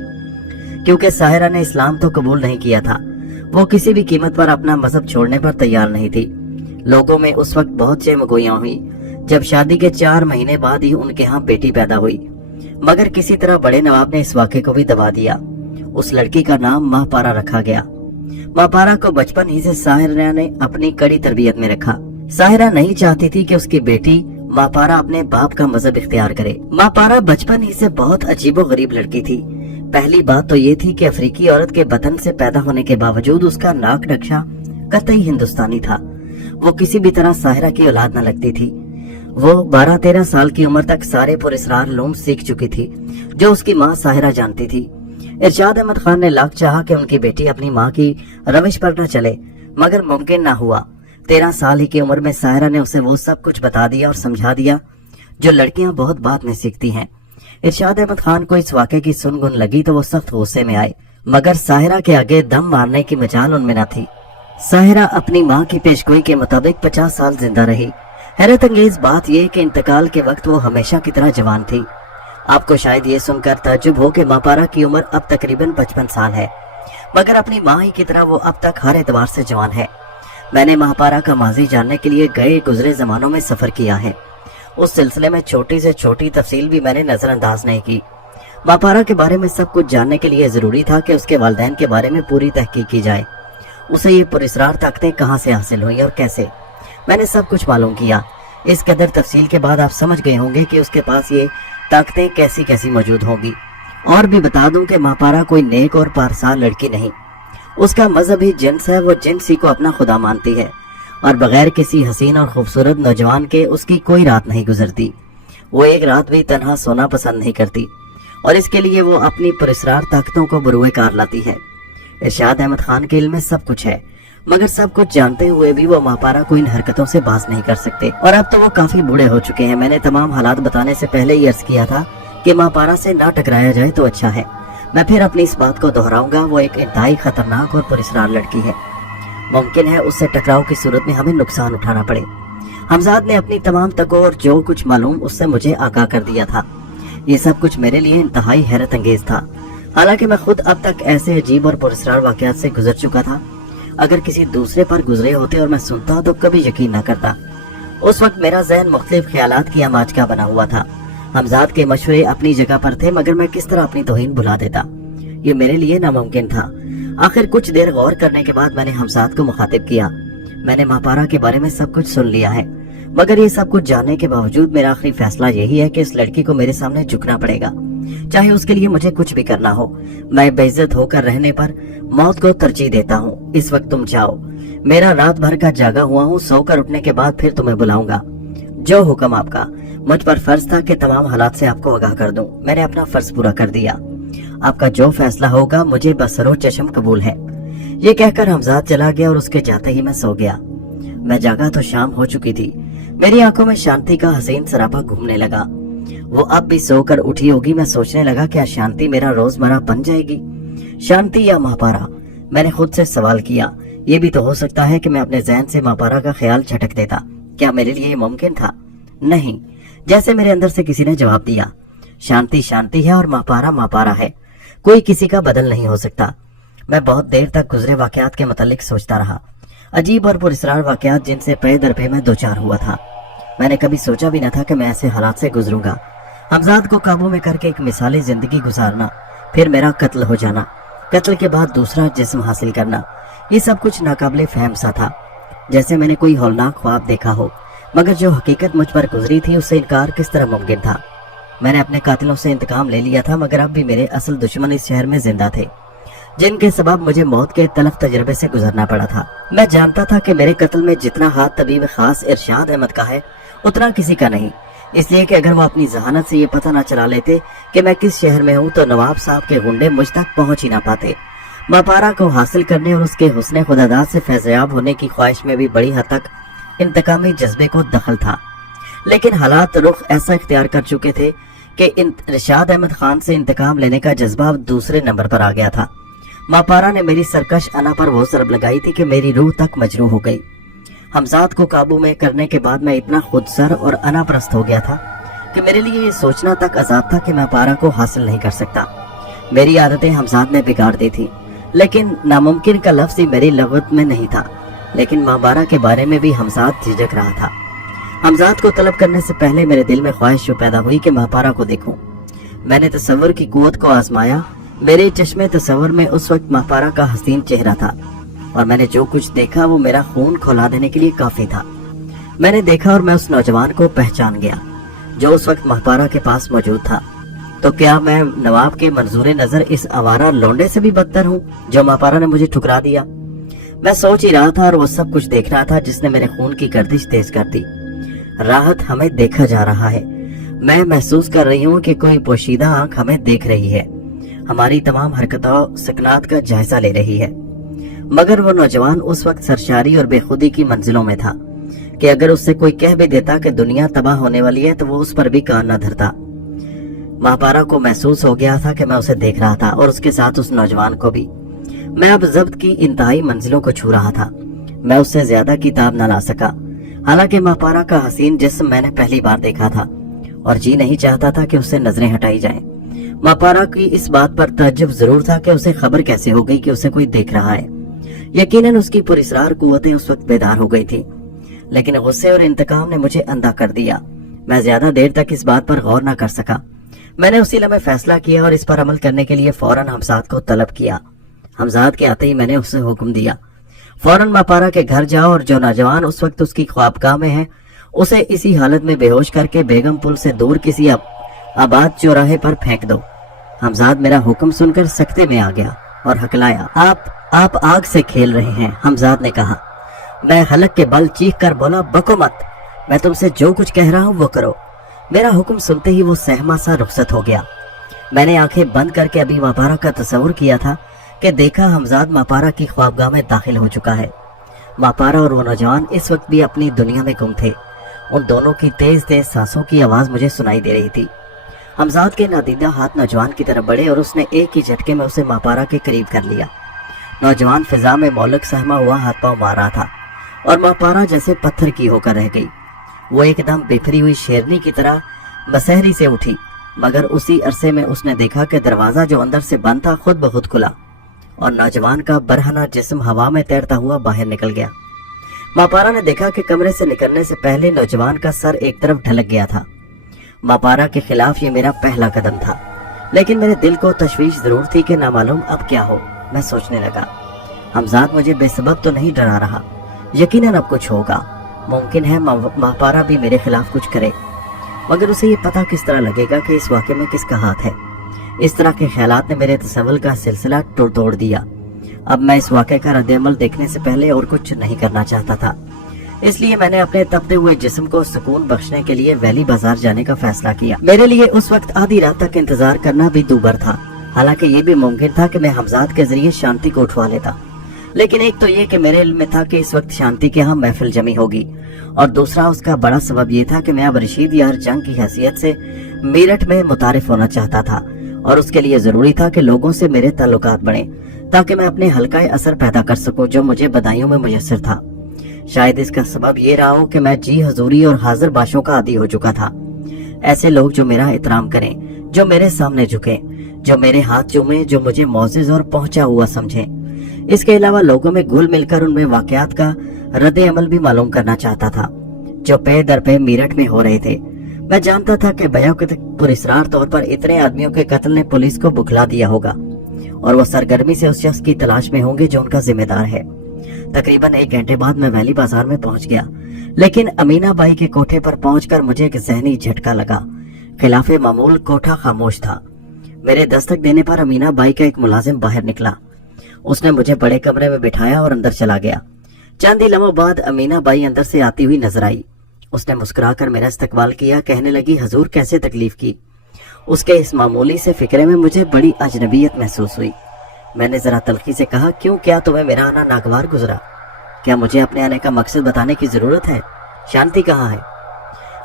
क्योंकि साहिरा ने इस्लाम तो कबूल नहीं किया था, वो किसी भी कीमत पर अपना मजहब छोड़ने पर तैयार नहीं थी। लोगों में उस वक्त बहुत चहमगोइयां हुई जब शादी के 4 महीने बाद ही उनके यहाँ बेटी पैदा हुई, मगर किसी तरह बड़े नवाब ने इस वाक़े को भी दबा दिया। उस लड़की का नाम माहपारा रखा गया। माहपारा को बचपन ही से साहिरा ने अपनी कड़ी तरबियत में रखा। साहिरा नहीं चाहती थी कि उसकी बेटी माहपारा अपने बाप का मजहब इख्तियार करे। माहपारा बचपन ही से बहुत अजीबो गरीब लड़की थी। पहली बात तो ये थी कि अफ्रीकी औरत के बदन से पैदा होने के बावजूद उसका नाक नक्शा कतई हिंदुस्तानी था। वो किसी भी तरह साहिरा की औलाद न लगती थी। वो 12-13 साल की उम्र तक सारे पुरस्कार लूम सीख चुकी थी, जो उसकी माँ साहिरा जानती थी। इरशाद अहमद खान ने लाख चाहा कि उनकी बेटी अपनी माँ की रविश पर न चले, मगर मुमकिन ना हुआ। 13 साल ही की उम्र में साहिरा ने उसे वो सब कुछ बता दिया और समझा दिया जो लड़कियां बहुत बाद में सीखती हैं। इरशाद अहमद खान को इस वाक़े की सुनगुन लगी तो वो सख्त गुस्से में आए, मगर साहिरा के आगे दम मारने की मजाल उनमें न थी। साहिरा अपनी माँ की पेशगोई के मुताबिक 50 साल जिंदा रही। हैरत अंगेज बात यह कि इंतकाल के वक्त वो हमेशा की तरह जवान थी। आपको शायद ये सुनकर ताज्जुब हो कि मापारा की उम्र अब तकरीबन 55 साल है, मगर अपनी माँ ही की तरह वो अब तक हर एतबार से जवान है। मैंने महापारा का माजी जानने के लिए गए गुजरे जमानों में सफर किया है। उस सिलसिले में छोटी से छोटी तफसील भी मैंने नजरअंदाज नहीं की। महापारा के बारे में सब कुछ जानने के लिए जरूरी था कि उसके वालिदैन के बारे में पूरी तहकीक की जाए। उसे ये पुरस्कार ताकतें कहाँ से हासिल हुई और कैसे, मैंने सब कुछ मालूम किया। इस कदर तफसील के बाद आप समझ गए होंगे कि उसके पास ये ताकतें कैसी कैसी मौजूद होंगी। और भी बता दूं कि महापारा कोई नेक और पारसाल लड़की नहीं। उसका मजहब ही जिन्स है। वो जिन्सी को अपना खुदा मानती है और बगैर किसी हसीन और खूबसूरत नौजवान के उसकी कोई रात नहीं गुजरती। वो एक रात भी तन्हा सोना पसंद नहीं करती और इसके लिए वो अपनी पुरस्कार ताकतों को बरूए कार लाती है। इरशाद अहमद खान के इल्म में सब कुछ है, मगर सब कुछ जानते हुए भी वो महापारा को इन हरकतों से बाज नहीं कर सकते। और अब तो वो काफी बूढ़े हो चुके हैं। मैंने तमाम हालात बताने से पहले ही अर्ज किया था कि महापारा से ना टकराया जाए तो अच्छा है। मैं फिर अपनी इस बात को दोहराऊंगा, वो एक इंतहाई खतरनाक और पुरस्कार लड़की है। मुमकिन है उससे टकराव की सूरत में हमें नुकसान उठाना पड़े। हमजाद ने अपनी तमाम तको और जो कुछ मालूम उससे मुझे आगाह कर दिया था। ये सब कुछ मेरे लिए इंतहाई हैरत अंगेज था। हालांकि मैं खुद अब तक ऐसे अजीब और पुरस्कार वाकयात से गुजर चुका था। अगर किसी दूसरे पर गुजरे होते और मैं सुनता तो कभी यकीन न करता। उस वक्त मेरा जहन मुख्तलिफ ख्यालात की आमाज का बना हुआ था। हमजाद के मशवरे अपनी जगह पर थे, मगर मैं किस तरह अपनी तौहीन भुला देता, ये मेरे लिए नामुमकिन था। आखिर कुछ देर गौर करने के बाद मैंने हमजाद को मुखातिब किया। मैंने महापारा के बारे में सब कुछ सुन लिया है, मगर ये सब कुछ जानने के बावजूद मेरा आखिरी फैसला यही है कि इस लड़की को मेरे सामने झुकना पड़ेगा, चाहे उसके लिए मुझे कुछ भी करना हो। मैं बेइज्जत होकर रहने पर मौत को तरजीह देता हूँ। इस वक्त तुम जाओ, मेरा रात भर का जागा हुआ हूँ। सोकर उठने के बाद फिर तुम्हें बुलाऊंगा। जो हुक्म आपका। मुझ पर फर्ज था कि तमाम हालात से आपको आगाह कर दूं। मैंने अपना फर्ज पूरा कर दिया। आपका जो फैसला होगा मुझे बसरो चश्म कबूल है। ये कहकर हमजाद चला गया और उसके जाते ही मैं सो गया। मैं जागा तो शाम हो चुकी थी। मेरी आंखों में शांति का हसीन सरापा घूमने लगा। वो अब भी सोकर उठी होगी। मैं सोचने लगा क्या शांति मेरा रोजमर्रा बन जाएगी, शांति या महापारा। मैंने खुद से सवाल किया, ये भी तो हो सकता है कि मैं अपने जहन से महापारा का ख्याल झटक देता। क्या मेरे लिए ये मुमकिन था? नहीं। जैसे मेरे अंदर से किसी ने जवाब दिया, शांति शांति है और महापारा महापारा है, कोई किसी का बदल नहीं हो सकता। मैं बहुत देर तक गुजरे वाकयात के मुतालिक सोचता रहा, अजीब और पुरस्कार वाकयात जिनसे पे दर पे मैं दो चार हुआ था। मैंने कभी सोचा भी न था कि मैं ऐसे हालात से गुजरूंगा। हमजाद को काबू में करके एक मिसाली जिंदगी गुजारना, फिर मेरा कत्ल हो जाना, कत्ल के बाद दूसरा जिस्म हासिल करना, ये सब कुछ नाकाबिले फहम सा था, जैसे मैंने कोई हौलनाक ख्वाब देखा हो। मगर जो हकीकत मुझ पर गुजरी थी उससे इनकार किस तरह मुमकिन था। मैंने अपने कातिलों से इंतकाम ले लिया था, मगर अब भी मेरे असल दुश्मन इस शहर में जिंदा थे, जिनके सबब मुझे मौत के तलख तजर्बे से गुजरना पड़ा था। मैं जानता था कि मेरे कत्ल में जितना हाथ तबीब खास इरशाद अहमद का है उतना किसी का नहीं, इसलिए कि अगर वो अपनी जहानत से ये पता ना चला लेते कि मैं किस शहर में हूँ तो नवाब साहब के गुंडे मुझ तक पहुंच ही ना पाते। महापारा को हासिल करने और उसके हुस्ने खुदादाद से फैज़याब होने की ख्वाहिश में भी बड़ी हद तक इंतकामी जज्बे को दखल था, लेकिन हालात रुख ऐसा इख्तियार कर चुके थे कि इरशाद अहमद खान से इंतकाम लेने का जज्बा दूसरे नंबर पर आ गया था। महापारा ने मेरी सरकश अना पर वो सरब लगाई थी कि मेरी रूह तक मजरूह हो गई। हमजाद को काबू में करने के बाद मैं इतना खुदसर और अनाप्रस्त हो गया था कि मेरे लिए ये सोचना तक आजाद था कि मैं महापारा को हासिल नहीं कर सकता। मेरी आदतें हमजाद ने बिगाड़ दी थी, लेकिन नामुमकिन का लफ्ज ही मेरी लगत में नहीं था। लेकिन महापारा के बारे में भी हमजाद झिझक रहा था। हमजाद को तलब करने से पहले मेरे दिल में ख्वाहिश पैदा हुई कि महापारा को देखूं। मैंने तसव्वुर की कुव्वत को आजमाया। मेरे चश्मे तसव्वुर में उस वक्त महापारा का हसीन चेहरा था और मैंने जो कुछ देखा वो मेरा खून खौला देने के लिए काफी था। मैंने देखा और मैं उस नौजवान को पहचान गया जो उस वक्त महापारा के पास मौजूद था। तो क्या मैं नवाब के मंजूर नजर इस आवारा लौंडे से भी बदतर हूँ जो महापारा ने मुझे ठुकरा दिया? मैं सोच ही रहा था और वो सब कुछ देख रहा था जिसने मेरे खून की गर्दिश तेज कर दी। राहत हमें देखा जा रहा है। मैं महसूस कर रही हूँ कि कोई पोशीदा आंख हमें देख रही है, हमारी तमाम हरकतों सकनात का जायजा ले रही है। मगर वो नौजवान उस वक्त सरशारी और बेखुदी की मंजिलों में था कि अगर उससे कोई कह भी देता कि दुनिया तबाह होने वाली है तो वो उस पर भी कान न धरता। महापारा को महसूस हो गया था कि मैं उसे देख रहा था और उसके साथ उस नौजवान को भी। मैं अब जब्त की इंतहाई मंजिलों को छू रहा था। मैं उससे ज्यादा किताब न ला सका। हालांकि महापारा का हसीन जिस्म मैंने पहली बार देखा था और जी नहीं चाहता था कि उससे नजरें हटाई जाएं। महापारा की इस बात पर ताज्जुब जरूर था कि उसे खबर कैसे हो गई कि उसे कोई देख रहा है। यकीनन उसकी पुरस्रार कुव्वतें उस वक्त बेदार हो गई थी, लेकिन गुस्से और इंतकाम ने मुझे अंधा कर दिया। मैं ज्यादा देर तक इस बात पर गौर न कर सका। मैंने उसी लम्हे फैसला किया और इस पर अमल करने के लिए फौरन हमजाद को तलब किया। हमजाद के आते ही मैंने उसे हुक्म दिया, फौरन महापारा के घर जाओ और जो नौजवान उस वक्त उसकी ख्वाबगाह में है उसे इसी हालत में बेहोश करके बेगम पुल से दूर किसी आबाद चौराहे पर फेंक दो। हमजाद मेरा हुक्म सुनकर सख्ते में आ गया और हकलाया, आप आग से खेल रहे हैं। हमजाद ने कहा। मैं हलक के बल चीख कर बोला, बको मत, मैं तुमसे जो कुछ कह रहा हूँ वो करो। मेरा हुक्म सुनते ही वो सहमा सा रुखसत हो गया। मैंने आंखें बंद करके अभी महापारा का तस्वुर किया था कि देखा हमजाद महापारा की ख्वाबगाह में दाखिल हो चुका है। महापारा और वो नौजवान इस वक्त भी अपनी दुनिया में गुम थे। उन दोनों की तेज तेज सांसों की आवाज मुझे सुनाई दे रही थी। हमजाद के नादीदा हाथ नौजवान की तरफ बढ़े और उसने एक ही झटके में उसे महापारा के करीब कर लिया। नौजवान फिजा में मौलक सहमा हुआ हाथ पांव मार रहा था और महापारा जैसे पत्थर की होकर रह गई। वो एकदम बिखरी हुई शेरनी की तरह मसहरी से उठी, मगर उसी अरसे में उसने देखा कि दरवाजा जो अंदर से बंद था खुद ब खुद खुला और नौजवान का बरहना जिस्म हवा में तैरता हुआ बाहर निकल गया। महापारा ने देखा कि कमरे से निकलने से पहले नौजवान का सर एक तरफ ढलक गया था। महापारा के खिलाफ ये मेरा पहला कदम था, लेकिन मेरे दिल को तशवीश जरूर थी कि नामालूम अब क्या हो। मैं सोचने लगा, हमजाद मुझे बेसबब तो नहीं डरा रहा, यकीनन अब कुछ होगा। मुमकिन है महापारा भी मेरे खिलाफ कुछ करे, मगर उसे ये पता किस तरह लगेगा कि इस वाक़े में किसका हाथ है। इस तरह के ख्यालात ने मेरे तसव्वुर का सिलसिला तोड़ दिया। अब मैं इस वाक़े का रद्द-ए-अमल देखने से पहले और कुछ नहीं करना चाहता था, इसलिए मैंने अपने तपते हुए जिस्म को सुकून बख्शने के लिए वैली बाजार जाने का फैसला किया। मेरे लिए उस वक्त आधी रात तक इंतजार करना भी दूभर था। हालांकि ये भी मुमकिन था कि मैं हमजाद के जरिए शांति को उठवा लेता, लेकिन एक तो ये कि मेरे इल्म में था कि इस वक्त शांति के यहाँ महफिल जमी होगी, और दूसरा उसका बड़ा सबब ये था कि मैं अब रशीद यार जंग की हैसियत से मेरठ में मुतारिफ होना चाहता था, और उसके लिए जरूरी था कि लोगों से मेरे ताल्लुकात बने ताकि मैं अपने हल्का असर पैदा कर सकूं जो मुझे बधाइयों में मुयस्सर था। शायद इसका सबब ये रहा हो कि मैं जी हजूरी और हाजिर बाशों का आदी हो चुका था। ऐसे लोग जो मेरा एहतराम करें, जो मेरे सामने झुके, जो मेरे हाथ चूमे, जो मुझे मौजिज और पहुंचा हुआ समझे। इसके अलावा लोगों में घुल मिलकर उनमें वाकयात का रद्द अमल भी मालूम करना चाहता था जो पे दर पे मेरठ में हो रहे थे। मैं जानता था कि बयां के पुरस्रार तौर पर इतने आदमियों के कत्ल ने पुलिस को बुखला दिया होगा और वो सरगर्मी से उस शख्स की तलाश में होंगे जो उनका जिम्मेदार है। तकरीबन 1 घंटे बाद मैं वैली बाजार में पहुंच गया, लेकिन अमीना बाई के कोठे पर पहुंचकर मुझे एक जहनी झटका लगा। खिलाफे मामूल कोठा खामोश था। मेरे दस्तक देने पर अमीना बाई का एक मुलाजिम बाहर निकला। उसने मुझे बड़े कमरे में बिठाया और अंदर चला गया। चंद ही लम्हों बाद अमीना बाई अंदर से आती हुई नजर आई। उसने मुस्कुराकर मेरा इस्तकबाल किया, कहने लगी, हुजूर कैसे तकलीफ की। उसके इस मामूली से फिक्रे में मुझे बड़ी अजनबियत महसूस हुई। मैंने जरा तल्खी से कहा, क्यों, क्या तुम्हें मेरा आना नागवार गुजरा? क्या मुझे अपने आने का मकसद बताने की जरूरत है? शांति कहाँ है?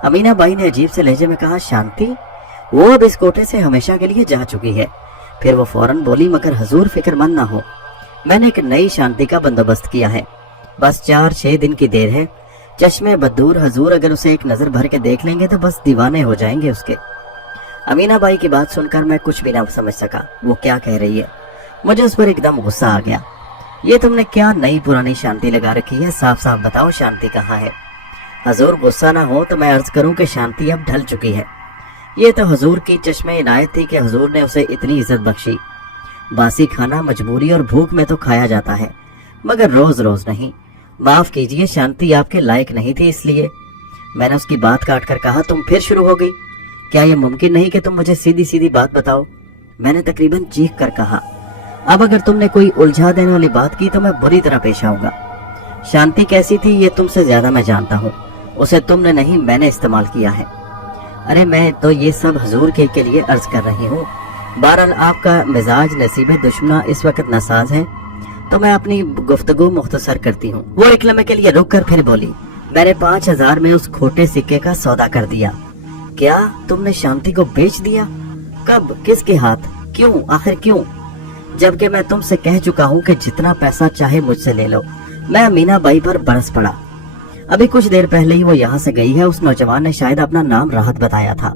अमीना बाई ने अजीब से लहजे में कहा, शांति? वो अब इस कोठे से हमेशा के लिए जा चुकी है। फिर वो फौरन बोली, मगर हुजूर फिक्रमंद ना हो, मैंने एक नई शांति का बंदोबस्त किया है। बस 4-6 दिन की देर है। चश्मे बदूर हुजूर अगर उसे एक नजर भर के देख लेंगे तो बस दीवाने हो जाएंगे उसके। अमीना बाई की बात सुनकर मैं कुछ भी ना समझ सका वो क्या कह रही है। मुझे उस पर एकदम गुस्सा आ गया। ये तुमने क्या नई पुरानी शांति लगा रखी है? साफ साफ बताओ, शांति कहाँ है? हुजूर गुस्सा ना हो तो मैं अर्ज करूं कि शांति अब ढल चुकी है। ये तो हुजूर की चश्मे इनायत थी कि हुजूर ने उसे इतनी इज्जत बख्शी। बासी खाना मजबूरी और भूख में तो खाया जाता है, मगर रोज रोज नहीं। माफ कीजिए, शांति आपके लायक नहीं थी, इसलिए। मैंने उसकी बात काट कर कहा, तुम फिर शुरू हो गई? क्या यह मुमकिन नहीं कि तुम मुझे सीधी सीधी बात बताओ? मैंने तकरीबन चीख कर कहा, अब अगर तुमने कोई उलझा देने वाली बात की तो मैं बुरी तरह पेश आऊंगा। शांति कैसी थी ये तुमसे ज्यादा मैं जानता हूँ। उसे तुमने नहीं मैंने इस्तेमाल किया है। अरे मैं तो ये सब हजूर के लिए अर्ज कर रही हूँ। बहरहाल आपका मिजाज नसीब दुश्मना इस वक्त नासाज है, तो मैं अपनी गुफ्तगू मुख्तसर करती हूँ। वो एक लम्हे के लिए रुक कर फिर बोली, मैंने 5000 में उस खोटे सिक्के का सौदा कर दिया। क्या तुमने शांति को बेच दिया? कब, किसके हाथ, क्यों, आखिर क्यों? जबकि मैं तुमसे कह चुका हूँ कि जितना पैसा चाहे मुझसे ले लो। मैं अमीना बाई पर बरस पड़ा। अभी कुछ देर पहले ही वो यहाँ से गई है। उस नौजवान ने शायद अपना नाम राहत बताया था।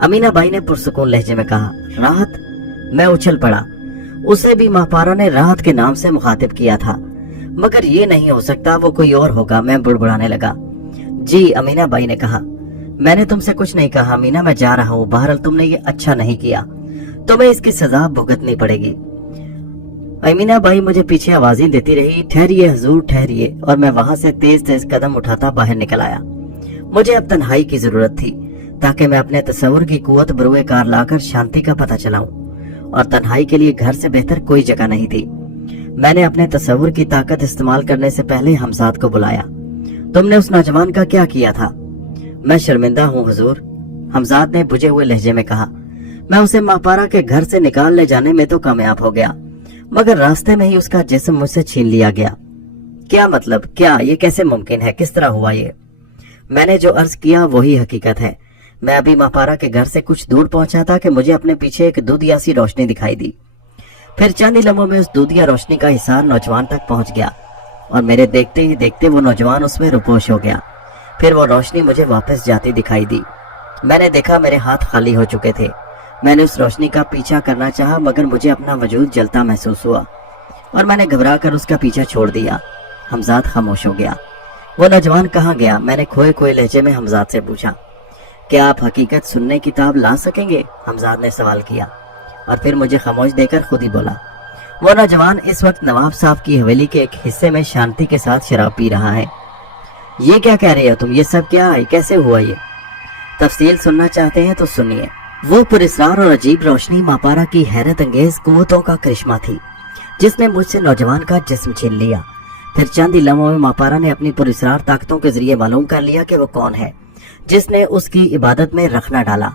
अमीना बाई ने पुरसुकून लहजे में कहा, राहत? मैं उछल पड़ा। उसे भी माहपारा ने राहत के नाम से मुखातिब किया था, मगर ये नहीं हो सकता, वो कोई और होगा। मैं बुड़बुड़ाने लगा। जी, अमीना बाई ने कहा, मैंने तुमसे कुछ नहीं कहा अमीना, मैं जा रहा हूँ। बहरहाल तुमने ये अच्छा नहीं किया, तुम्हें इसकी सजा भुगतनी पड़ेगी। अमीना बाई मुझे पीछे आवाजें देती रही, ठहरिए हजूर ठहरिए, और मैं वहां से तेज तेज कदम उठाता बाहर निकल आया। मुझे अब तन्हाई की जरूरत थी ताकि मैं अपने तस्वुर की कुव्वत बरूए कार लाकर शांति का पता चलाऊं, और तन्हाई के लिए घर से बेहतर कोई जगह नहीं थी। मैंने अपने तस्वुर की ताकत इस्तेमाल करने से पहले हमजाद को बुलाया। तुमने उस नौजवान का क्या किया था? मैं शर्मिंदा हूँ हुजूर, हमजाद ने बुझे हुए लहजे में कहा। मैं उसे माहपारा के घर से निकाल ले जाने में तो कामयाब हो गया, मगर रास्ते में ही उसका जिस्म मुझसे छीन लिया गया। क्या मतलब? क्या ये कैसे मुमकिन है? किस तरह हुआ ये? मैंने जो अर्ज किया वही हकीकत है। मैं अभी माहपारा के घर से कुछ दूर पहुंचा था कि मुझे अपने पीछे एक दूधिया सी रोशनी दिखाई दी। फिर चंद ही लम्हों में उस दूधिया रोशनी का हिसार नौजवान तक पहुंच गया, और मेरे देखते ही देखते वो नौजवान उसमें रुपोश हो गया। फिर वो रोशनी मुझे वापस जाती दिखाई दी। मैंने देखा मेरे हाथ खाली हो चुके थे। मैंने उस रोशनी का पीछा करना चाहा, मगर मुझे अपना वजूद जलता महसूस हुआ और मैंने घबरा कर उसका पीछा छोड़ दिया। हमजाद खामोश हो गया। वो नौजवान कहाँ गया? मैंने खोए खोए लहजे में हमजाद से पूछा। क्या आप हकीकत सुनने की ताब ला सकेंगे? हमजाद ने सवाल किया, और फिर मुझे खामोश देकर खुद ही बोला। वो नौजवान इस वक्त नवाब साहब की हवेली के एक हिस्से में शांति के साथ शराब पी रहा है। ये क्या कह रहे हो तुम? ये सब क्या है? कैसे हुआ ये? तफसील सुनना चाहते हैं तो सुनिए। वो पुरस्कार और अजीब रोशनी माहपारा की हैरत अंगेज कुव्वतों का करिश्मा थी, जिसने मुझसे नौजवान का जिस्म छीन लिया। फिर चंद ही लम्हों में माहपारा ने अपनी पुरस्कार ताकतों के जरिए मालूम कर लिया कि वो कौन है जिसने उसकी इबादत में रखना डाला।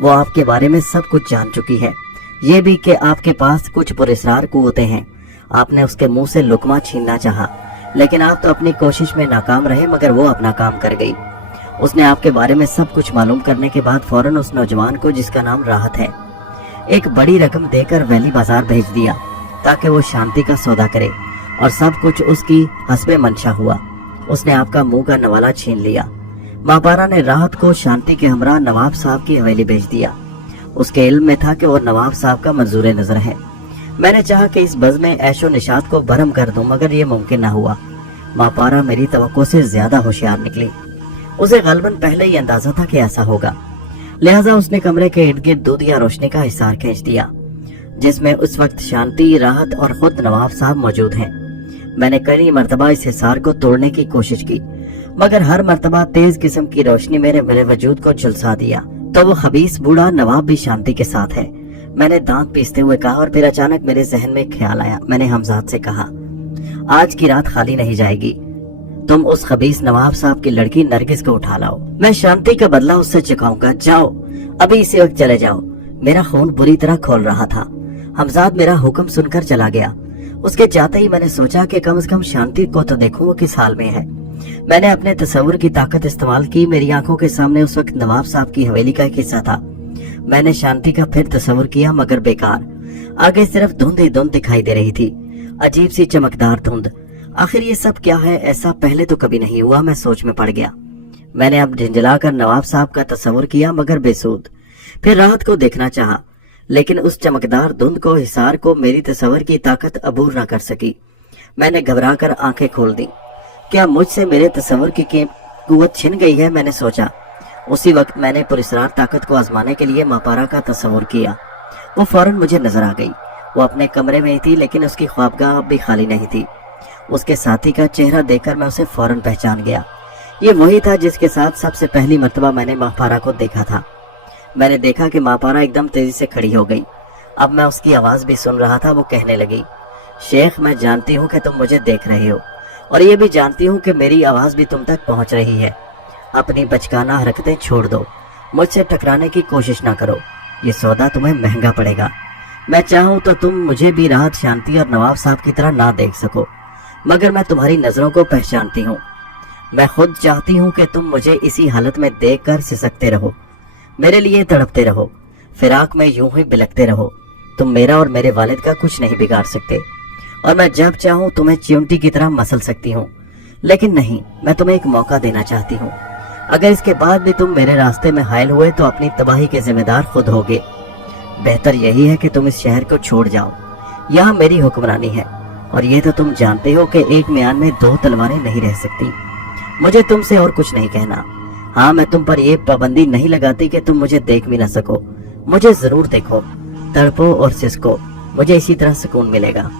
वो आपके बारे में सब कुछ जान चुकी है, ये भी कि आपके पास कुछ पुरस्कार कुव्वतें हैं। आपने उसके मुंह से लुकमा छीनना चाहा, लेकिन आप तो अपनी कोशिश में नाकाम रहे, मगर वो अपना काम कर गई। उसने आपके बारे में सब कुछ मालूम करने के बाद फौरन उस नौजवान को, जिसका नाम राहत है, एक बड़ी रकम देकर वैली बाजार भेज दिया ताकि वो शांति का सौदा करे, और सब कुछ उसकी हस्बे मंशा हुआ। उसने आपका मुंह का नवाला छीन लिया। माहपारा ने राहत को शांति के हमरा नवाब साहब की हवेली भेज दिया। उसके इल्म में था कि वो नवाब साहब का मंजूर नजर है। मैंने चाहा कि इस बज़ में ऐशो निशात को भरम कर दूं, मगर ये मुमकिन न हुआ। माहपारा मेरी तवक्को से ज्यादा होशियार निकली। उसे गलबन पहले ही अंदाजा था कि ऐसा होगा, लिहाजा उसने कमरे के इर्द गिर्द दूधिया रोशनी का हिसार खींच दिया, जिसमें उस वक्त शांति, राहत और खुद नवाब साहब मौजूद हैं। मैंने कई मरतबा इस हिसार को तोड़ने की कोशिश की, मगर हर मरतबा तेज किस्म की रोशनी मेरे वजूद को झुलसा दिया। तो वो खबीस बूढ़ा नवाब भी शांति के साथ है, मैंने दांत पीसते हुए कहा। और फिर अचानक मेरे जहन में ख्याल आया। मैंने हमजाद से कहा, आज की रात खाली नहीं जाएगी, तुम उस खबीस नवाब साहब की लड़की नरगिस को उठा लाओ। मैं शांति का बदला उससे चुकाऊंगा। जाओ, अभी इसी वक्त चले जाओ। मेरा खून बुरी तरह खोल रहा था। हमजाद मेरा हुक्म सुनकर चला गया। उसके जाते ही मैंने सोचा कि कम से कम शांति को तो देखूं वो किस हाल में है। मैंने अपने तस्वुर की ताकत इस्तेमाल की। मेरी आंखों के सामने उस वक्त नवाब साहब की हवेली का एक हिस्सा था। मैंने शांति का फिर तस्वुर किया, मगर बेकार। आगे सिर्फ धुंध ही धुंध दिखाई दे रही थी, अजीब सी चमकदार धुंध। आखिर ये सब क्या है? ऐसा पहले तो कभी नहीं हुआ। मैं सोच में पड़ गया। मैंने अब झंझलाकर नवाब साहब का तस्वुर किया, मगर बेसूद। फिर राहत को देखना चाहा, लेकिन उस चमकदार धुंध को, हिसार को मेरी तस्वुर की ताकत अबूर न कर सकी। मैंने घबरा कर आंखें खोल दी। क्या मुझसे मेरे तस्वुर की कुव्वत छिन गई है? मैंने सोचा। उसी वक्त मैंने पुरस्कार ताकत को आजमाने के लिए माहपारा का तस्वुर किया। वो फौरन मुझे नजर आ गई। वो अपने कमरे में ही थी, लेकिन उसकी ख्वाबगाह अब भी खाली नहीं थी। उसके साथी का चेहरा देखकर मैं उसे फौरन पहचान गया। ये वही था जिसके साथ सबसे पहली मर्तबा मैंने माहपारा को देखा था। मैंने देखा कि माहपारा एकदम तेजी से खड़ी हो गई। अब मैं उसकी आवाज भी सुन रहा था। वो कहने लगी, शेख, मैं जानती हूँ कि तुम मुझे देख रहे हो, और ये भी जानती हूँ कि मेरी आवाज भी तुम तक पहुँच रही है। अपनी बचकाना हरकतें छोड़ दो, मुझसे टकराने की कोशिश ना करो, ये सौदा तुम्हें महंगा पड़ेगा। मैं चाहूं तो तुम मुझे भी राहत, शांति और नवाब साहब की तरह ना देख सको, मगर मैं तुम्हारी नजरों को पहचानती हूँ। मैं खुद चाहती हूँ कि तुम मुझे इसी हालत में देखकर सिसकते रहो, मेरे लिए तड़पते रहो, फिराक में यूं ही बिलखते रहो। तुम मेरा और मेरे वालिद का कुछ नहीं बिगाड़ सकते, और मैं जब चाहूं तुम्हें चिमटी की तरह मसल सकती हूँ। लेकिन नहीं, मैं तुम्हें एक मौका देना चाहती हूँ। अगर इसके बाद भी तुम मेरे रास्ते में हायल हुए तो अपनी तबाही के जिम्मेदार खुद होगे। बेहतर यही है कि तुम इस शहर को छोड़ जाओ। यहाँ मेरी हुक्मरानी है, और ये तो तुम जानते हो कि एक म्यान में दो तलवारें नहीं रह सकती। मुझे तुमसे और कुछ नहीं कहना। हाँ, मैं तुम पर ये पाबंदी नहीं लगाती कि तुम मुझे देख भी न सको। मुझे जरूर देखो, तड़पो और सिसको, मुझे इसी तरह सुकून मिलेगा।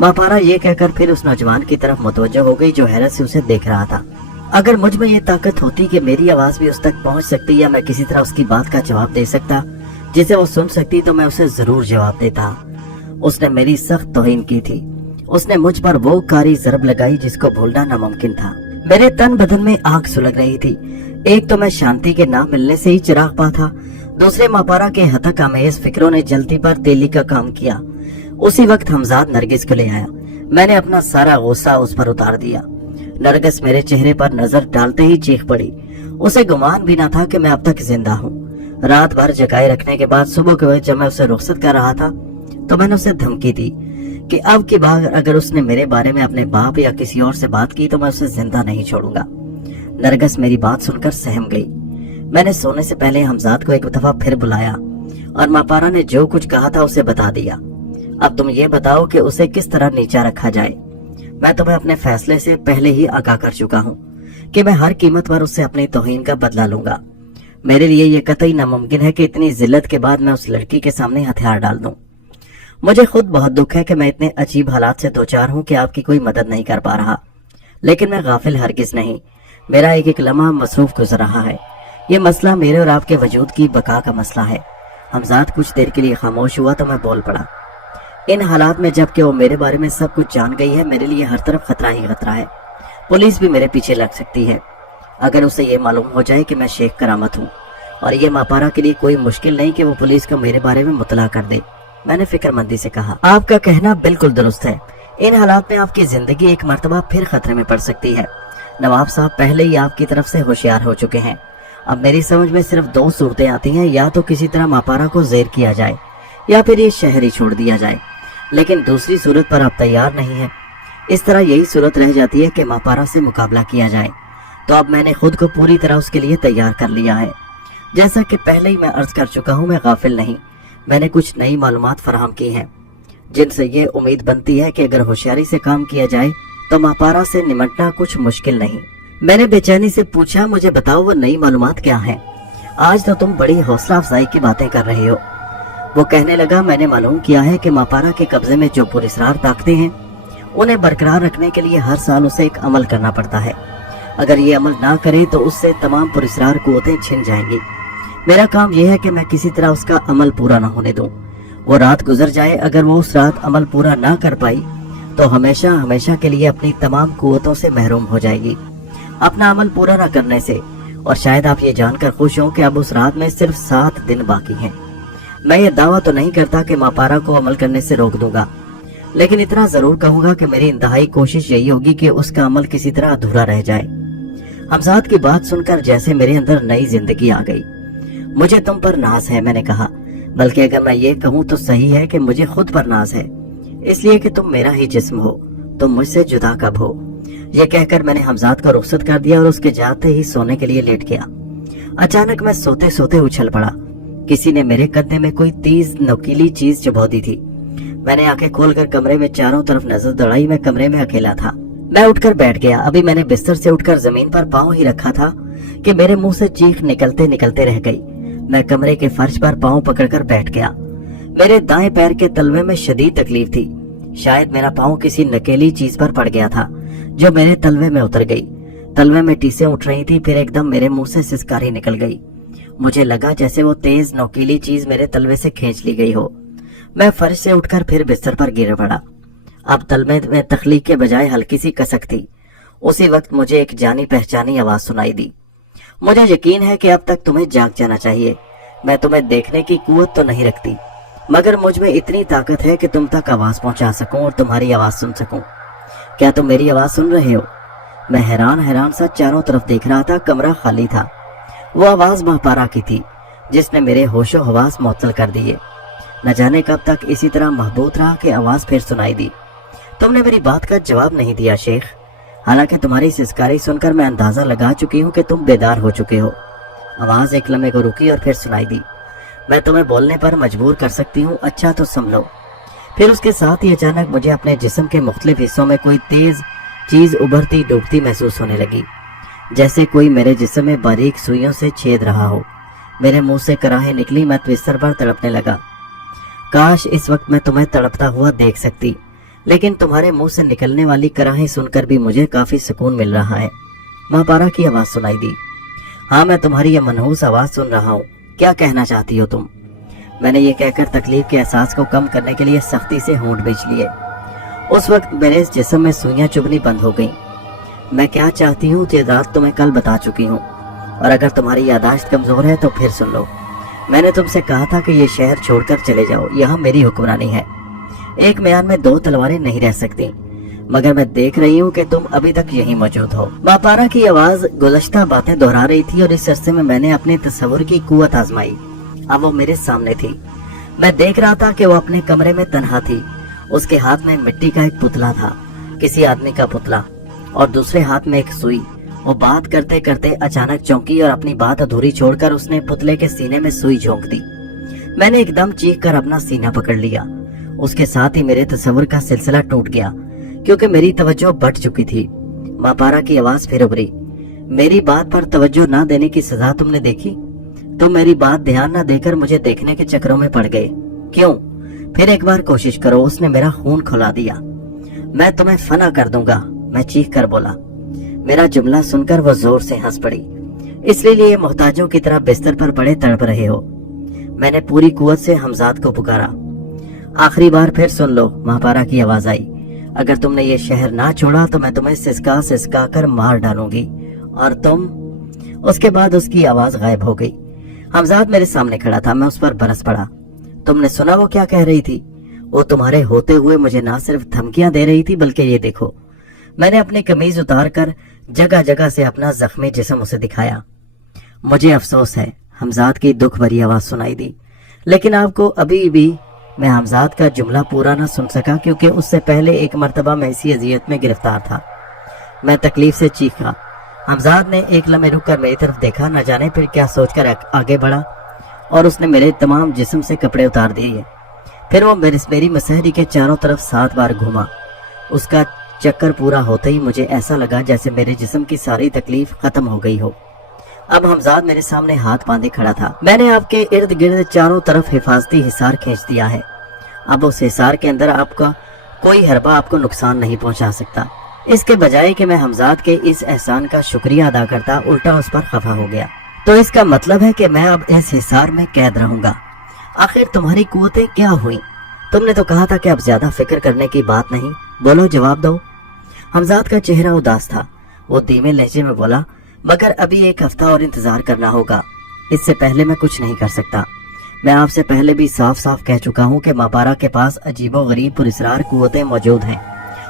मापारा ये कहकर फिर उस नौजवान की तरफ मुतवज्जो हो गई जो हैरत से उसे देख रहा था। अगर मुझ में ये ताकत होती कि मेरी आवाज भी उस तक पहुंच सकती या मैं किसी तरह उसकी बात का जवाब दे सकता जिसे वो सुन सकती, तो मैं उसे जरूर जवाब देता। उसने मेरी सख्त तौहीन की थी। उसने मुझ पर वो कारी ज़रब लगाई जिसको भूलना नामुमकिन था। मेरे तन बदन में आग सुलग रही थी। एक तो मैं शांति के ना मिलने से ही चिराग पा था, दूसरे मापारा के हतक आमेज फिक्रों ने जलती पर तेली का काम किया। उसी वक्त हमजाद नरगिस को ले आया। मैंने अपना सारा गुस्सा उस पर उतार दिया। नरगिस मेरे चेहरे पर नजर डालते ही चीख पड़ी। उसे गुमान भी न था कि मैं अब तक जिंदा हूँ। रात भर जगाए रखने के बाद सुबह के वक्त जब मैं उसे रुखसत कर रहा था तो मैंने उसे धमकी दी कि अब की बार अगर उसने मेरे बारे में अपने बाप या किसी और से बात की तो मैं उसे जिंदा नहीं छोड़ूंगा। नरगिस मेरी बात सुनकर सहम गई। मैंने सोने से पहले हमजाद को एक दफा फिर बुलाया और मापारा ने जो कुछ कहा था उसे बता दिया। अब तुम ये बताओ कि उसे किस तरह नीचा रखा जाए। मैं तुम्हें अपने फैसले से पहले ही आगाह कर चुका हूँ कि मैं हर कीमत पर उससे अपनी तौहीन का बदला लूंगा। मेरे लिए ये कतई नामुमकिन है कि इतनी जिल्लत के बाद मैं उस लड़की के सामने हथियार डाल दूं। मुझे खुद बहुत दुख है कि मैं इतने अजीब हालात से दो चार हूं कि आपकी कोई मदद नहीं कर पा रहा, लेकिन मैं गाफिल हरगिज नहीं। मेरा एक एक लम्हा मसरूफ गुजर रहा है। ये मसला मेरे और आपके वजूद की बका का मसला है। हमजाद कुछ देर के लिए खामोश हुआ तो मैं बोल पड़ा। इन हालात में जबकि वो मेरे बारे में सब कुछ जान गई है, मेरे लिए हर तरफ खतरा ही खतरा है। पुलिस भी मेरे पीछे लग सकती है। अगर उसे ये मालूम हो जाए कि मैं शेख करामत हूँ, और ये मापारा के लिए कोई मुश्किल नहीं कि वो पुलिस को मेरे बारे में मुतला कर दे। मैंने फिक्रमंदी से कहा, आपका कहना बिल्कुल दुरुस्त है। इन हालात में आपकी जिंदगी एक मर्तबा फिर खतरे में पड़ सकती है। नवाब साहब पहले ही आपकी तरफ से होशियार हो चुके हैं। अब मेरी समझ में सिर्फ दो सूरतें आती हैं, या तो किसी तरह मापारा को जेर किया जाए या फिर ये शहर ही छोड़ दिया जाए। लेकिन दूसरी सूरत पर आप तैयार नहीं है। इस तरह यही सूरत रह जाती है कि मापारा से मुकाबला किया जाए। तो अब मैंने खुद को पूरी तरह उसके लिए तैयार कर लिया है। जैसा कि पहले ही मैं अर्ज कर चुका हूँ, मैं गाफिल नहीं। मैंने कुछ नई मालूमात फराहम की हैं जिनसे ये उम्मीद बनती है कि अगर होशियारी से काम किया जाए तो मापारा से निमटना कुछ मुश्किल नहीं। मैंने बेचैनी से पूछा, मुझे बताओ वो नई मालूमात क्या हैं? आज तो तुम बड़ी हौसला अफजाई की बातें कर रहे हो। वो कहने लगा, मैंने मालूम किया है कि मापारा के कब्जे में जो पुरस्कार ताकतें हैं उन्हें बरकरार रखने के लिए हर साल उसे एक अमल करना पड़ता है। अगर ये अमल ना करे तो उससे तमाम पुरस्कार कुव्वतें छिन जाएंगी। मेरा काम यह है कि मैं किसी तरह उसका अमल पूरा ना होने दूं। वो रात गुजर जाए, अगर वो उस रात अमल पूरा ना कर पाई तो हमेशा हमेशा के लिए अपनी तमाम कुव्वतों से महरूम हो जाएगी अपना अमल पूरा ना करने से। और शायद आप ये जानकर खुश हों कि अब उस रात में सिर्फ 7 दिन बाकी हैं। मैं ये दावा तो नहीं करता कि मापारा को अमल करने से रोक दूंगा, लेकिन इतना जरूर कहूंगा कि मेरी इंतहाई कोशिश यही होगी कि उसका अमल किसी तरह अधूरा रह जाए। हमजाद की बात सुनकर जैसे मेरे अंदर नई जिंदगी आ गई। मुझे तुम पर नाज है, मैंने कहा, बल्कि अगर मैं ये कहूँ तो सही है कि मुझे खुद पर नाज है, इसलिए कि तुम मेरा ही जिस्म हो, तुम मुझसे जुदा कब हो। ये कहकर मैंने हमजाद को रुखसत कर दिया और उसके जाते ही सोने के लिए लेट गया। अचानक मैं सोते सोते उछल पड़ा। किसी ने मेरे कंधे में कोई तेज नोकीली चीज चबा दी थी। मैंने आंखें खोलकर कमरे में चारों तरफ नजर दौड़ाई। मैं कमरे में अकेला था। मैं उठकर बैठ गया। अभी मैंने बिस्तर से उठकर जमीन पर पांव ही रखा था कि मेरे मुंह से चीख निकलते निकलते रह गई। मैं कमरे के फर्श पर पांव पकड़कर बैठ गया। मेरे दाएं पैर के तलवे में शदीद तकलीफ थी। शायद मेरा पांव किसी नकेली चीज पर पड़ गया था जो मेरे तलवे में उतर गई। तलवे में टीसें उठ रही थी, फिर एकदम मेरे मुंह से सिसकारी निकल गई। मुझे लगा जैसे वो तेज नोकीली चीज मेरे तलवे से खींच ली गई हो। मैं फर्श से उठकर फिर बिस्तर पर गिर पड़ा। अब तलवे में तखलीक के बजाय हल्की सी कसक थी। उसी वक्त मुझे एक जानी पहचानी आवाज सुनाई दी। मुझे यकीन है कि अब तक तुम्हें जाग जाना चाहिए। मैं तुम्हें देखने की कुव्वत तो नहीं रखती, मगर मुझ में इतनी ताकत है कि तुम तक आवाज पहुंचा सकूं और तुम्हारी आवाज सुन सकूं। क्या तुम मेरी आवाज सुन रहे हो? मैं हैरान सा चारों तरफ देख रहा था। कमरा खाली था। वो आवाज महापारा की थी, जिसने मेरे होशो हवास मुअत्तल कर दिए। न जाने कब तक इसी तरह महबूत रहा कि आवाज फिर सुनाई दी। तुमने मेरी बात का जवाब नहीं दिया शेख। हालांकि तुम्हारी सिसकारी सुनकर मैं अंदाजा लगा चुकी हूँ कि तुम बेदार हो चुके हो। आवाज एक लम्हे को रुकी और फिर सुनाई दी। मैं तुम्हें बोलने पर मजबूर कर सकती हूँ, अच्छा तो सुन लो। फिर उसके साथ ही अचानक मुझे अपने जिस्म के मुख्तलिफ हिस्सों में कोई तेज चीज उभरती डूबती महसूस होने लगी, जैसे कोई मेरे जिस्म में बारीक सुइयों से छेद रहा हो। मेरे मुंह से कराहें निकली। मैं बिस्तर पर तड़पने लगा। काश इस वक्त मैं तुम्हें तड़पता हुआ देख सकती, लेकिन तुम्हारे मुंह से निकलने वाली कराहें सुनकर भी मुझे काफी सुकून मिल रहा है। महापारा की आवाज सुनाई दी। हाँ, मैं तुम्हारी यह मनहूस आवाज सुन रहा हूँ। क्या कहना चाहती हो तुम? मैंने ये कहकर तकलीफ के एहसास को कम करने के लिए सख्ती से होंठ बींच लिए। उस वक्त मेरे जिस्म में सुइयां चुभनी बंद हो गईं। मैं क्या चाहती हूँ ये रात तुम्हें कल बता चुकी हूँ, और अगर तुम्हारी यादाश्त कमजोर है तो फिर सुन लो। मैंने तुमसे कहा था कि ये शहर छोड़कर चले जाओ, यहाँ मेरी हुक्मरानी है। एक म्यान में दो तलवारें नहीं रह सकती, मगर मैं देख रही हूँ कि तुम अभी तक यहीं मौजूद हो। महापारा की आवाज गुज़श्ता बातें दोहरा रही थी और इस अरसे में मैंने अपने तस्वुर की कुव्वत आजमाई। अब वो मेरे सामने थी। मैं देख रहा था कि वो अपने कमरे में तन्हा थी। उसके हाथ में मिट्टी का एक पुतला था, किसी आदमी का पुतला, और दूसरे हाथ में एक सुई। वो बात करते करते अचानक चौंकी और अपनी बात अधूरी छोड़कर उसने पुतले के सीने में सुई झोंक दी। मैंने एकदम चीख कर अपना सीना पकड़ लिया। उसके साथ ही मेरे तस्वुर का सिलसिला टूट गया, क्योंकि मेरी तवज्जो बट चुकी थी। महापारा की आवाज फिर उभरी। मेरी बात पर तवज्जो ना देने की सजा तुमने देखी? तुम मेरी बात ध्यान न देकर मुझे देखने के चक्करों में पड़ गए। क्यों? फिर एक बार कोशिश करो। उसने मेरा खून खौला दिया। मैं तुम्हें फना कर दूंगा, मैं चीख कर बोला। मेरा जुमला सुनकर वो जोर से हंस पड़ी। इसलिए मोहताजों की तरह बिस्तर पर पड़े तड़प रहे हो? मैंने पूरी कुव्वत से हमजाद को पुकारा। आखिरी बार फिर सुन लो। महापारा की आवाज आई। अगर तुमने ये शहर ना छोड़ा तो मैं तुम्हें सिसका सिसका कर मार डालूंगी, और तुम। उसके बाद उसकी आवाज गायब हो गई। हमजाद मेरे सामने खड़ा था। मैं उस पर बरस पड़ा। तुमने सुना वो क्या कह रही थी? वो तुम्हारे होते हुए मुझे ना सिर्फ धमकियां दे रही थी, बल्कि ये देखो। मैंने अपनी कमीज उतार कर जगह जगह से अपना जख्मी जिस्म उसे दिखाया। मुझे अफसोस है, हमजाद की दुख भरी आवाज सुनाई दी, लेकिन आपको अभी भी मैं हमजाद का जुमला पूरा न सुन सका, क्योंकि उससे पहले एक मर्तबा मैं इसी अजियत में गिरफ्तार था। मैं तकलीफ से चीखा। हमजाद ने एक लम्हे रुक कर मेरी तरफ देखा, न जाने फिर क्या सोचकर आगे बढ़ा, और उसने मेरे तमाम जिस्म से कपड़े उतार दिए। फिर वो मेरी मसहरी के चारों तरफ 7 बार घूमा। उसका चक्कर पूरा होते ही मुझे ऐसा लगा जैसे मेरे जिस्म की सारी तकलीफ खत्म हो गई हो। अब हमजाद मेरे सामने हाथ बांधे खड़ा था। मैंने आपके इर्द गिर्द चारों तरफ हिफाजती हिसार खींच दिया है। अब उस हिसार के अंदर आपका कोई हरबा आपको नुकसान नहीं पहुंचा सकता। इसके बजाय कि मैं हमजाद के इस एहसान का शुक्रिया अदा करता, उल्टा उस पर खफा हो गया। तो इसका मतलब है कि मैं अब इस हिसार में कैद रहूंगा। आखिर तुम्हारी कुव्वतें क्या हुई? तुमने तो कहा था कि अब ज्यादा फिक्र करने की बात नहीं। बोलो, जवाब दो। हमजाद का चेहरा उदास था। वो धीमे लहजे में बोला, मगर अभी 1 हफ्ता और इंतजार करना होगा। इससे पहले मैं कुछ नहीं कर सकता। मैं आपसे पहले भी साफ साफ कह चुका हूँ कि महापारा के पास अजीबो गरीब पुरस्रार कुव्वतें मौजूद हैं।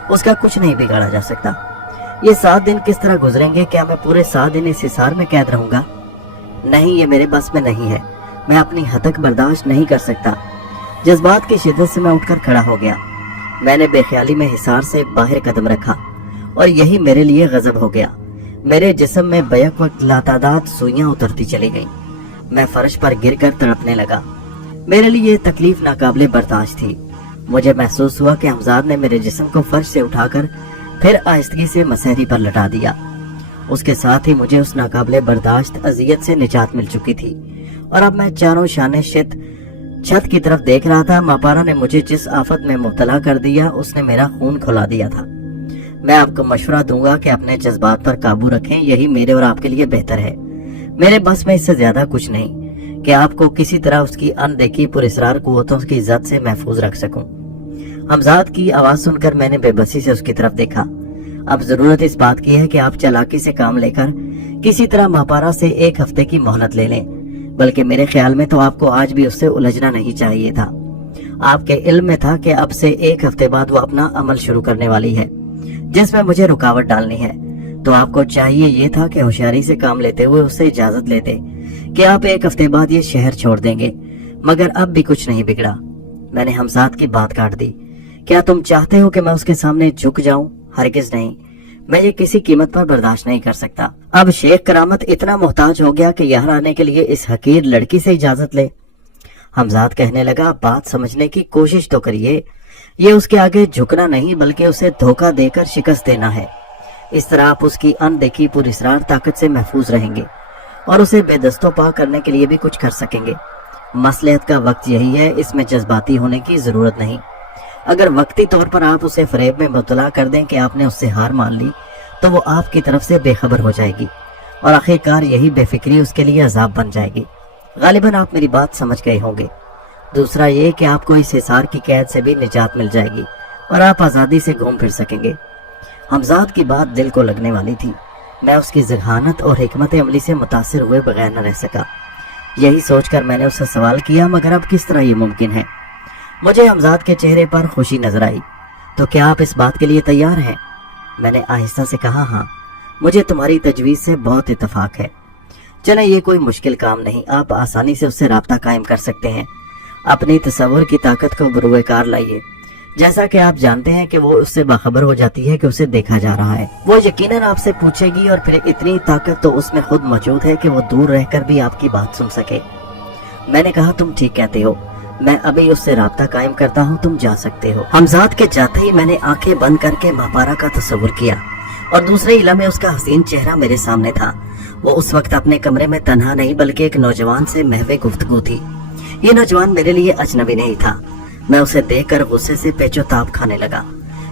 उसका कुछ नहीं बिगाड़ा जा सकता। ये 7 दिन किस तरह गुजरेंगे? क्या मैं पूरे 7 दिन इस हिसार में कैद रहूंगा? नहीं, ये मेरे बस में नहीं है। मैं अपनी हद तक बर्दाश्त नहीं कर सकता। जज्बात की शिद्दत से मैं उठकर खड़ा हो गया। मैंने बेख्याली में हिसार से बाहर कदम रखा, और यही मेरे लिए गजब हो गया। मेरे जिस्म में बैक वक्त लातादाद सुइयां उतरती चली गईं। मैं फर्श पर गिरकर तड़पने लगा। मेरे लिए तकलीफ नाकाबिले बर्दाश्त थी। मुझे महसूस हुआ कि हमजाद ने मेरे जिस्म को फर्श से उठाकर फिर आहिस्तगी से मसहरी पर लटा दिया। उसके साथ ही मुझे उस नाकाबिले बर्दाश्त अजियत से निजात मिल चुकी थी, और अब मैं चारों शाने छत की तरफ देख रहा था। महापारा ने मुझे जिस आफत में मुब्तला कर दिया, उसने मेरा खून खौला दिया था। मैं आपको मशवरा दूंगा कि अपने जज्बात पर काबू रखें। यही मेरे और आपके लिए बेहतर है। मेरे बस में इससे ज्यादा कुछ नहीं कि आपको किसी तरह उसकी अनदेखी पुरस्रार कुव्वतों की इज्जत से महफूज रख सकूं। हमजाद की आवाज सुनकर मैंने बेबसी से उसकी तरफ देखा। अब जरूरत इस बात की है कि आप चालाकी से काम लेकर किसी तरह मापारा से 1 हफ्ते की मोहलत ले लें। बल्कि मेरे ख्याल में तो आपको आज भी उससे उलझना नहीं चाहिए था। आपके इल्म में था कि अब से 1 हफ्ते बाद वो अपना अमल शुरू करने वाली है जिसमें मुझे रुकावट डालनी है। तो आपको चाहिए ये था कि होशियारी से काम लेते हुए उससे इजाजत लेते कि आप 1 हफ्ते बाद ये शहर छोड़ देंगे। मगर अब भी कुछ नहीं बिगड़ा। मैंने हमजाद की बात काट दी। क्या तुम चाहते हो कि मैं उसके सामने झुक जाऊं? हरगिज नहीं, मैं ये किसी कीमत पर बर्दाश्त नहीं कर सकता। अब शेख करामत इतना मोहताज हो गया कि यहाँ आने के लिए इस हकीर लड़की से इजाजत ले। हमजाद कहने लगा, बात समझने की कोशिश तो करिए। ये उसके आगे झुकना नहीं बल्कि उसे धोखा देकर शिकस्त देना है। इस तरह आप उसकी अनदेखी पुरस्रार ताकत से महफूज रहेंगे और उसे बेदस्तों पा करने के लिए भी कुछ कर सकेंगे। मसलहत का वक्त यही है, इसमें जज्बाती होने की जरूरत नहीं। अगर वक्ती तौर पर आप उसे फरेब में मुब्तला कर दें कि आपने उससे हार मान ली तो वो आपकी तरफ से बेखबर हो जाएगी और आखिरकार यही बेफिक्री उसके लिए अजाब बन जाएगी। गालिबन आप मेरी बात समझ गए होंगे। दूसरा ये कि आपको इस हिसार की कैद से भी निजात मिल जाएगी और आप आज़ादी से घूम फिर सकेंगे। हमजाद की बात दिल को लगने वाली थी। मैं उसकी ज़हानत और हिकमत अमली से मुतासिर हुए बगैर न रह सका। यही सोचकर मैंने उससे सवाल किया, मगर अब किस तरह ये मुमकिन है? मुझे हमजाद के चेहरे पर खुशी नजर आई। तो क्या आप इस बात के लिए तैयार हैं? मैंने आहिस्ता से कहा, हाँ, मुझे तुम्हारी तजवीज़ से बहुत इत्तेफाक है। चले, ये कोई मुश्किल काम नहीं, आप आसानी से उससे राब्ता कायम कर सकते हैं। अपनी तसव्वुर की ताकत को बरूए कार लाइए। जैसा कि आप जानते हैं कि वो उससे बाखबर हो जाती है कि उसे देखा जा रहा है। वो यकीनन आपसे पूछेगी और फिर इतनी ताकत तो उसमें खुद मौजूद है कि वो दूर रहकर भी आपकी बात सुन सके। मैंने कहा, तुम ठीक कहते हो, मैं अभी उससे राब्ता कायम करता हूँ, तुम जा सकते हो। हमजाद के जाते ही मैंने आंखें बंद करके मापारा का तस्वुर किया और दूसरे इला में उसका हसीन चेहरा मेरे सामने था। वो उस वक्त अपने कमरे में तन्हा नहीं बल्कि एक नौजवान से महवे गुफ्तगू थी। ये नौजवान मेरे लिए अजनबी नहीं था। मैं उसे देखकर गुस्से से पेचोताप खाने लगा।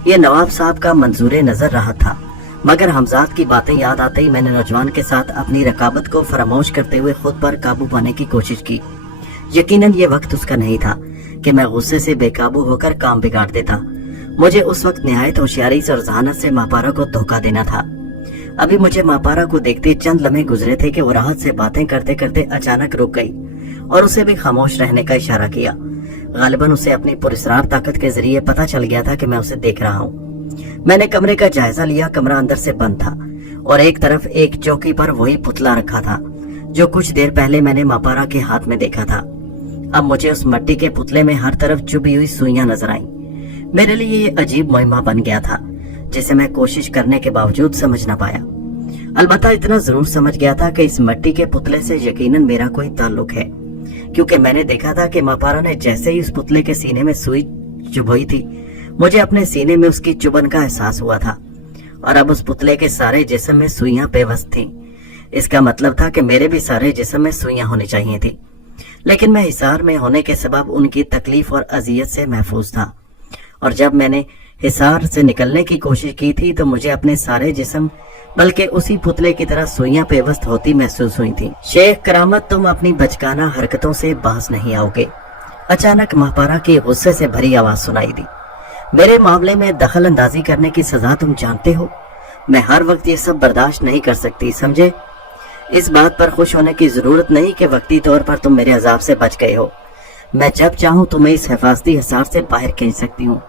ये नवाब साहब का मंजूर नजर रहा था, मगर हमजाद की बातें याद आते ही मैंने नौजवान के साथ अपनी रकाबत को फरामोश करते हुए खुद पर काबू पाने की कोशिश की। यकीनन ये वक्त उसका नहीं था कि मैं गुस्से से बेकाबू होकर काम बिगाड़ देता। मुझे उस वक्त निहायत होशियारी और ज़हानत से मापारा को धोखा देना था। अभी मुझे मापारा को देखते चंद लम्हे गुजरे थे कि वो राहत से बातें करते करते अचानक रुक गई और उसे भी खामोश रहने का इशारा किया। गालिबन उसे अपनी पुरस्रार ताकत के जरिए पता चल गया था कि मैं उसे देख रहा हूँ। मैंने कमरे का जायजा लिया। कमरा अंदर से बंद था और एक तरफ एक चौकी पर वही पुतला रखा था जो कुछ देर पहले मैंने मापारा के हाथ में देखा था। अब मुझे उस मिट्टी के पुतले में हर तरफ चुभी हुई सुइयां नजर आईं। मेरे लिए ये अजीब मुहिमा बन गया था जिसे मैं कोशिश करने के बावजूद समझ न पाया। अलबत्ता इतना जरूर समझ गया था कि इस मिट्टी के पुतले से यकीनन मेरा कोई ताल्लुक है, क्योंकि मैंने देखा था कि मापारा ने जैसे ही उस पुतले के सीने में सुई चुभई थी, मुझे अपने सीने में उसकी चुभन का एहसास हुआ था और अब उस पुतले के सारे जिस्म में सुइयां बेबस थीं। इसका मतलब था कि मेरे भी सारे जिस्म में सुइयां होनी चाहिए थी, लेकिन मैं हिसार में होने के सबब उनकी तकलीफ और अजियत से महफूज था। और जब मैंने हिसार से निकलने की कोशिश की थी तो मुझे अपने सारे जिस्म बल्कि उसी पुतले की तरह सुइयां पेवस्त होती महसूस हुई थी। शेख करामत, तुम अपनी बचकाना हरकतों से बाज नहीं आओगे। अचानक मापारा की गुस्से से भरी आवाज सुनाई दी। मेरे मामले में दखल अंदाजी करने की सजा तुम जानते हो। मैं हर वक्त ये सब बर्दाश्त नहीं कर सकती, समझे? इस बात पर खुश होने की जरूरत नहीं कि वक्ती तौर पर तुम मेरे अजाब से बच गए हो। मैं जब चाहूँ तुम्हें इस हिफाजती हिसार से बाहर खींच सकती हूँ।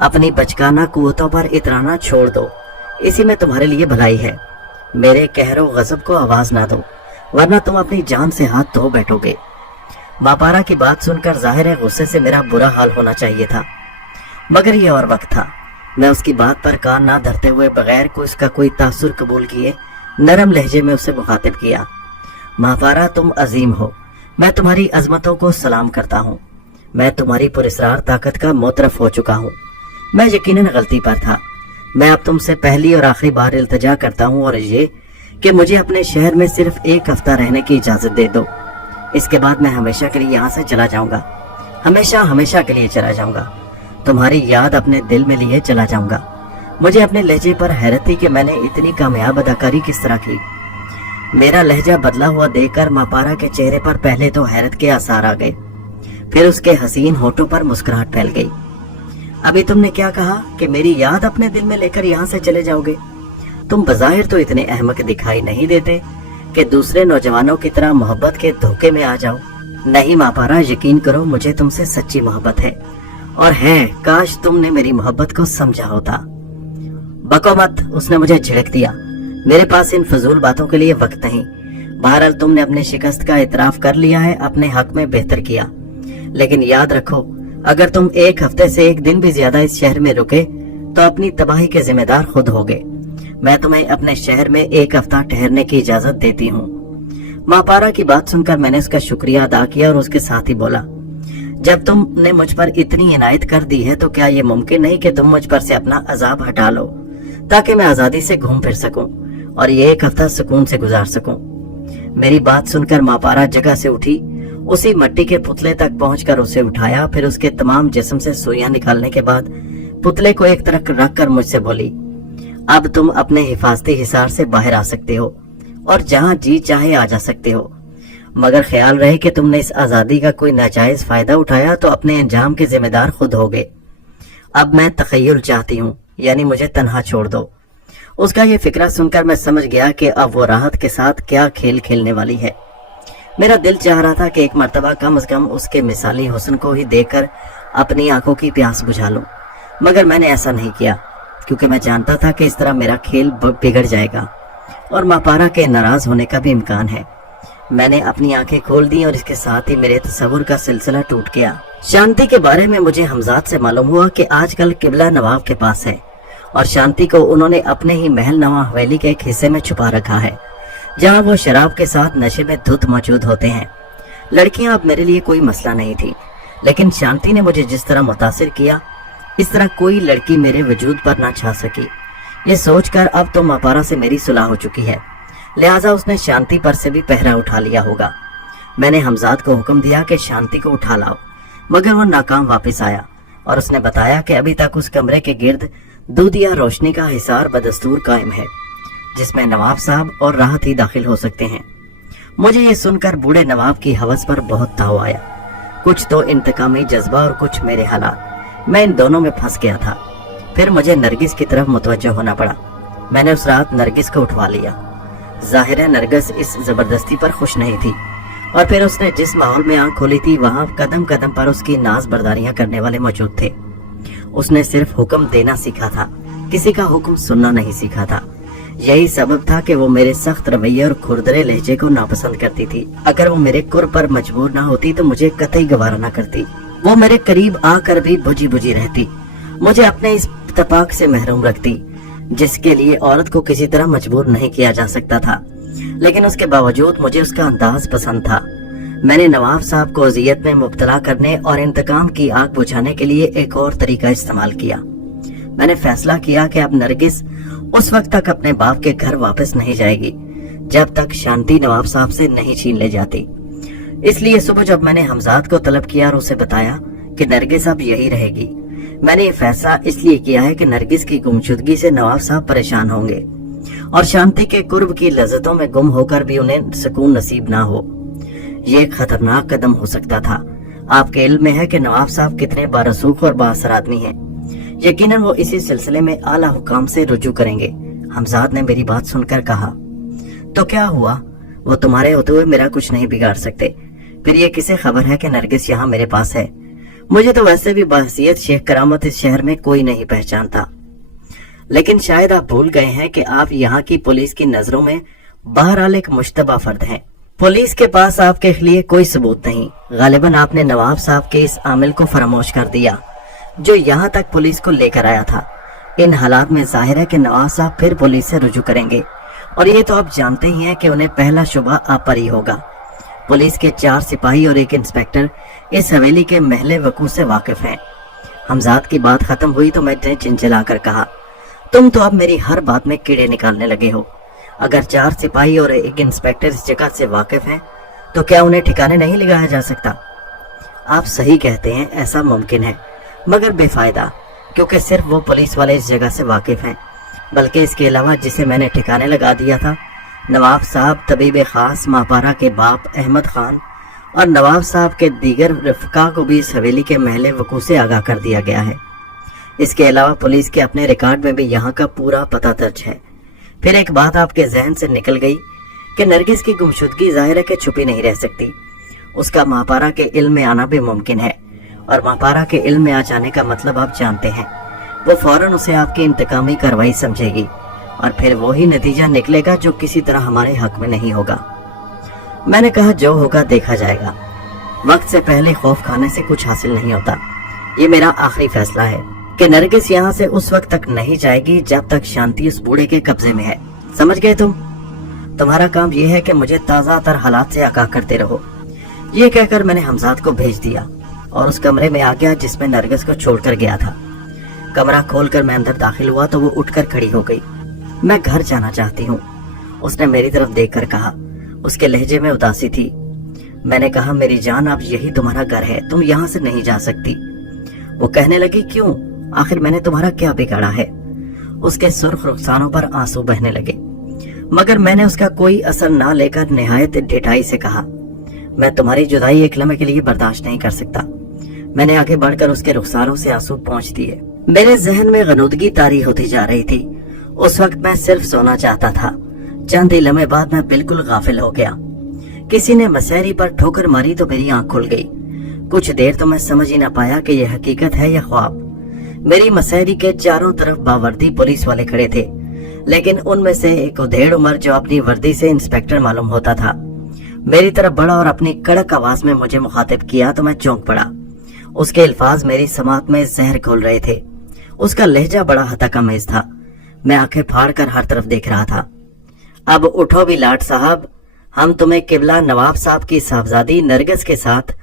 अपनी बचकाना कुव्वतों पर इतराना छोड़ दो, इसी में तुम्हारे लिए भलाई है। मेरे कहरो गजब को आवाज ना दो, वरना तुम अपनी जान से हाथ धो बैठोगे। मापारा की बात सुनकर जाहिर है गुस्से से मेरा बुरा हाल होना चाहिए था, मगर ये और वक्त था। मैं उसकी बात पर कान ना धरते हुए बगैर को उसका कोई तासुर कबूल किए नरम लहजे में उसे मुखातिब किया। मापारा, तुम अजीम हो, मैं तुम्हारी अजमतों को सलाम करता हूँ। मैं तुम्हारी पुरस्रार ताकत का मोतरफ हो चुका हूँ। मैं यकीनन गलती पर था। मैं अब तुमसे पहली और आखिरी बार इल्तिजा करता हूँ और ये कि मुझे अपने शहर में सिर्फ 1 हफ्ता रहने की इजाजत दे दो। इसके बाद मैं हमेशा के लिए यहाँ से चला जाऊंगा, हमेशा के लिए चला जाऊंगा। तुम्हारी याद अपने दिल में लिए चला जाऊंगा। मुझे अपने लहजे पर हैरत थी कि मैंने इतनी कामयाब अदाकारी किस तरह की। मेरा लहजा बदला हुआ देखकर मापारा के चेहरे पर पहले तो हैरत के आसार आ गए, फिर उसके हसीन होठों पर मुस्कुराहट फैल गई। अभी तुमने क्या कहा कि मेरी याद अपने दिल में लेकर यहाँ से चले जाओगे? तुम बज़ाहिर तो इतने अहमक दिखाई नहीं देते कि दूसरे नौजवानों की तरह मोहब्बत के धोखे में आ जाओ। नहीं मापारा, यकीन करो, मुझे तुमसे सच्ची मोहब्बत है, और है काश तुमने मेरी मोहब्बत को समझा होता। बको मत, उसने मुझे झिड़क दिया। मेरे पास इन फजूल बातों के लिए वक्त नहीं। बहरहाल तुमने अपने शिकस्त का इतराफ कर लिया है, अपने हक में बेहतर किया, लेकिन याद रखो, अगर तुम एक हफ्ते से एक दिन भी ज्यादा इस शहर में रुके तो अपनी तबाही के जिम्मेदार खुद होगे। मैं तुम्हें अपने शहर में एक हफ्ता ठहरने की इजाजत देती हूँ। मापारा की बात सुनकर मैंने उसका शुक्रिया अदा किया और उसके साथ ही बोला, जब तुमने मुझ पर इतनी इनायत कर दी है तो क्या ये मुमकिन नहीं कि तुम मुझ पर से अपना अजाब हटा लो, ताकि मैं आजादी से घूम फिर सकूं और ये एक हफ्ता सुकून से गुजार सकूं। मेरी बात सुनकर मापारा जगह से उठी, उसी मिट्टी के पुतले तक पहुंचकर उसे उठाया, फिर उसके तमाम जिस्म से सुइयां निकालने के बाद पुतले को एक तरफ रखकर मुझसे बोली, अब तुम अपने हिफाजती हिसार से बाहर आ सकते हो और जहां जी चाहे आ जा सकते हो, मगर ख्याल रहे कि तुमने इस आजादी का कोई नाजायज फायदा उठाया तो अपने अंजाम के जिम्मेदार खुद होगे। अब मैं तखय्युल चाहती हूँ, यानी मुझे तन्हा छोड़ दो। उसका ये फिक्रा सुनकर मैं समझ गया कि अब वो राहत के साथ क्या खेल खेलने वाली है। मेरा दिल चाह रहा था कि एक मर्तबा कम से कम उसके मिसाली हुस्न को ही देखकर अपनी आंखों की प्यास बुझा लूं, मगर मैंने ऐसा नहीं किया, क्योंकि मैं जानता था कि इस तरह मेरा खेल बिगड़ जाएगा और मापारा के नाराज होने का भी इम्कान है। मैंने अपनी आंखें खोल दी और इसके साथ ही मेरे तस्वुर का सिलसिला टूट गया। शांति के बारे में मुझे हमजाद से मालूम हुआ कि आजकल किबला नवाब के पास है और शांति को उन्होंने अपने ही महल नवा हवेली के एक हिस्से में छुपा रखा है, जहां वो शराब के साथ नशे में धुत मौजूद होते हैं। लड़कियां अब मेरे लिए कोई मसला नहीं थी, लेकिन शांति ने मुझे जिस तरह मुतासिर किया, इस तरह कोई लड़की मेरे वजूद पर ना छा सकी। ये सोचकर अब तो मापारा से मेरी सुलह हो चुकी है, लिहाजा उसने शांति पर से भी पहरा उठा लिया होगा। मैंने हमजाद को हुक्म दिया कि शांति को उठा लाओ, मगर वो नाकाम वापस आया और उसने बताया कि अभी तक उस कमरे के गिर्द दूधिया रोशनी का हिसार बदस्तूर कायम है, जिसमें नवाब साहब और राहत ही दाखिल हो सकते हैं। मुझे ये सुनकर बूढ़े नवाब की हवस पर बहुत ताव आया। कुछ तो इंतकामी जज्बा और कुछ मेरे हालात, मैं इन दोनों में फंस गया था। फिर मुझे नरगिस की तरफ मुतवज्जह होना पड़ा। मैंने उस रात नरगिस को उठवा लिया। जाहिर है नरगिस इस जबरदस्ती पर खुश नहीं थी, और फिर उसने जिस माहौल में आंख खोली थी वहां कदम कदम पर उसकी नाज बर्दारियां करने वाले मौजूद थे। उसने सिर्फ हुक्म देना सीखा था, किसी का हुक्म सुनना नहीं सीखा था। यही सबब था कि वो मेरे सख्त रवैये और खुरदरे लहजे को नापसंद करती थी। अगर वो मेरे कुर्ब पर मजबूर ना होती तो मुझे कतई गवारा ना करती। वो मेरे करीब आकर भी बुझी बुझी रहती, मुझे अपने इस तपाक से महरूम रखती, जिसके लिए औरत को किसी तरह मजबूर नहीं किया जा सकता था। लेकिन उसके बावजूद मुझे उसका अंदाज पसंद था। मैंने नवाब साहब को अजियत में मुब्तला करने और इंतकाम की आग बुझाने के लिए एक और तरीका इस्तेमाल किया। मैंने फैसला किया कि अब नरगिस उस वक्त तक अपने बाप के घर वापस नहीं जाएगी जब तक शांति नवाब साहब से नहीं छीन ले जाती। इसलिए सुबह जब मैंने हमजाद को तलब किया और उसे बताया कि नरगिस अब यही रहेगी, मैंने ये फैसला इसलिए किया है कि नरगिस की गुमशुदगी से नवाब साहब परेशान होंगे और शांति के कुर्ब की लज्जतों में गुम होकर भी उन्हें सुकून नसीब ना हो। ये एक खतरनाक कदम हो सकता था। आपके इल्म में है कि नवाब साहब कितने बारसूख और बाअसर आदमी हैं। यकीनन वो इसी सिलसिले में आला हुकाम से रुजू करेंगे। हमजाद ने मेरी बात सुनकर कहा, तो क्या हुआ, वो तुम्हारे होते हुए मेरा कुछ नहीं बिगाड़ सकते। फिर ये किसे खबर है कि नरगिस यहाँ मेरे पास है? मुझे तो वैसे भी बहसियत शेख करामत इस शहर में कोई नहीं पहचानता, लेकिन शायद आप भूल गए हैं कि आप यहाँ की पुलिस की नजरों में बहरहाल एक मुश्तबा फर्द हैं। पुलिस के पास आपके लिए कोई सबूत नहीं। गालिबन आपने नवाब साहब के इस आमिल को फरामोश कर दिया जो यहाँ तक पुलिस को लेकर आया था। इन हालात में जाहिर है कि नवाब साहब फिर पुलिस से रुजू करेंगे, और ये तो आप जानते ही हैं कि उन्हें पहला शुबा आप पर ही होगा। पुलिस के 4 सिपाही और 1 इंस्पेक्टर इस हवेली के महले वकू से वाकिफ हैं। हमजाद की बात खत्म हुई तो मैंने चिंचिला कर कहा, तुम तो अब मेरी हर बात में कीड़े निकालने लगे हो। अगर 4 सिपाही और 1 इंस्पेक्टर इस जगह से वाकिफ हैं तो क्या उन्हें ठिकाने नहीं लगाया जा सकता? आप सही कहते हैं, ऐसा मुमकिन है, मगर बेफायदा, क्योंकि सिर्फ वो पुलिस वाले इस जगह से वाकिफ हैं। बल्कि इसके अलावा जिसे मैंने ठिकाने लगा दिया था, नवाब साहब, तबीब खास मापारा के बाप अहमद खान और नवाब साहब के दीगर रफका को भी इस हवेली के महले वकू से आगाह कर दिया गया है। इसके अलावा पुलिस के अपने रिकॉर्ड में भी यहाँ का पूरा पता दर्ज है। फिर एक बात आपके जहन से निकल गई कि नरगिस की गुमशुदगी जाहिर है कि छुपी नहीं रह सकती। उसका मापारा के इल्म में आना भी मुमकिन है, और मापारा के इल्म में आ जाने का मतलब आप जानते हैं। वो फौरन उसे आपकी इंतकामी कार्रवाई समझेगी और फिर वही नतीजा निकलेगा जो किसी तरह हमारे हक में नहीं होगा। मैंने कहा जो होगा देखा जाएगा। वक्त से पहले खौफ खाने से कुछ हासिल नहीं होता। ये मेरा आखिरी फैसला है कि नरगिस यहाँ से उस वक्त तक नहीं जाएगी जब तक शांति उस बूढ़े के कब्जे में है। समझ गए तुम? तुम्हारा काम यह है कि मुझे ताज़ा तर हालात से आगाह करते रहो। ये कहकर मैंने हमजाद को भेज दिया और उस कमरे में आ गया जिसमें नरगिस को छोड़कर गया था। कमरा खोलकर मैं अंदर दाखिल हुआ तो वो उठकर खड़ी हो गई। मैं घर जाना चाहती हूँ, उसने मेरी तरफ देखकर कहा। उसके लहजे में उदासी थी। मैंने कहा मेरी जान, अब यही तुम्हारा घर है, तुम यहाँ से नहीं जा सकती। वो कहने लगी क्यों? आखिर मैंने तुम्हारा क्या बिगाड़ा है? उसके सुर्ख रुखसानों पर आंसू बहने लगे, मगर मैंने उसका कोई असर ना लेकर निहायत ढिठाई से कहा मैं तुम्हारी जुदाई एक लम्हे के लिए बर्दाश्त नहीं कर सकता। मैंने आगे बढ़कर उसके रुखसारों से आंसू पोंछ दिए। मेरे जहन में गनूदगी तारी होती जा रही थी। उस वक्त मैं सिर्फ सोना चाहता था। चंद ही लम्हे बाद मैं बिल्कुल गाफिल हो गया। किसी ने मसहरी पर ठोकर मारी तो मेरी आंख खुल गई। कुछ देर तो मैं समझ ही ना पाया कि यह हकीकत है या ख्वाब। मेरी मसहरी के चारों तरफ बावर्दी पुलिस वाले खड़े थे, लेकिन उनमें से एक उधेड़ उमर जो अपनी वर्दी से इंस्पेक्टर मालूम होता था मेरी तरफ बढ़ा और अपनी कड़क आवाज में मुझे मुखातिब किया तो मैं चौंक पड़ा। उसके अल्फाज मेरी समात में जहर घोल रहे थे। उसका लहजा बड़ा हताकमेज था। मैं आंखें फाड़कर हर तरफ देख रहा था। अब उठो भी लाट साहब, हम तुम्हें किबला नवाब साहब की साहबजादी नरगिस के साथ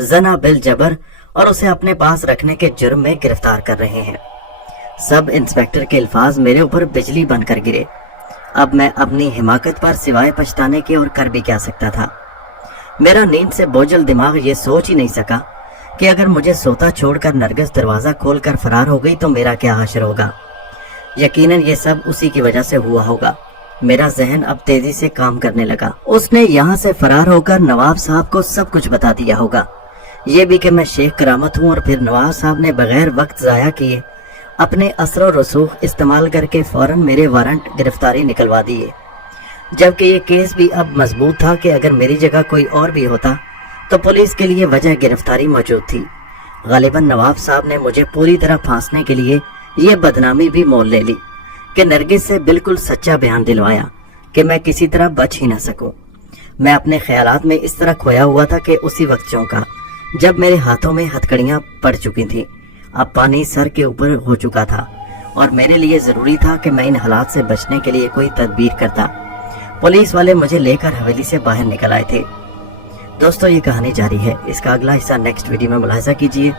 जना बिल जबर और उसे अपने पास रखने के जुर्म में गिरफ्तार कर रहे हैं। सब इंस्पेक्टर के अल्फाज मेरे ऊपर बिजली बनकर गिरे। अब मैं अपनी हिमाकत पर सिवाय पछताने के और कर भी क्या सकता था। मेरा नींद से बोझल दिमाग ये सोच ही नहीं सका कि अगर मुझे सोता छोड़कर नरगिस दरवाजा खोलकर फरार हो गई तो मेरा क्या हाशर होगा। यकीनन ये सब उसी की वजह से हुआ होगा। मेरा जहन अब तेजी से काम करने लगा। उसने यहाँ से फरार होकर नवाब साहब को सब कुछ बता दिया होगा, ये भी कि मैं शेख करामत हूँ, और फिर नवाब साहब ने बगैर वक्त जाया किए अपने असर रसूख इस्तेमाल करके फौरन मेरे वारंट गिरफ्तारी निकलवा दिए। जबकि ये केस भी अब मजबूत था कि अगर मेरी जगह कोई और भी होता तो पुलिस के लिए वजह गिरफ्तारी मौजूद थी। गालिबन नवाब साहब ने मुझे पूरी तरह फांसने के लिए ये बदनामी भी मोल ले ली कि नरगिस से बिल्कुल सच्चा बयान दिलवाया कि मैं किसी तरह बच ही न सकूं। मैं अपने ख्यालात में इस तरह खोया हुआ था कि उसी वक्त चौंका जब मेरे हाथों में हथकड़ियां पड़ चुकी थी। अब पानी सर के ऊपर हो चुका था और मेरे लिए जरूरी था कि मैं इन हालात से बचने के लिए कोई तदबीर करता। पुलिस वाले मुझे लेकर हवेली से बाहर निकल आए थे। दोस्तों, ये कहानी जारी है। इसका अगला हिस्सा नेक्स्ट वीडियो में मुलाहिजा कीजिए।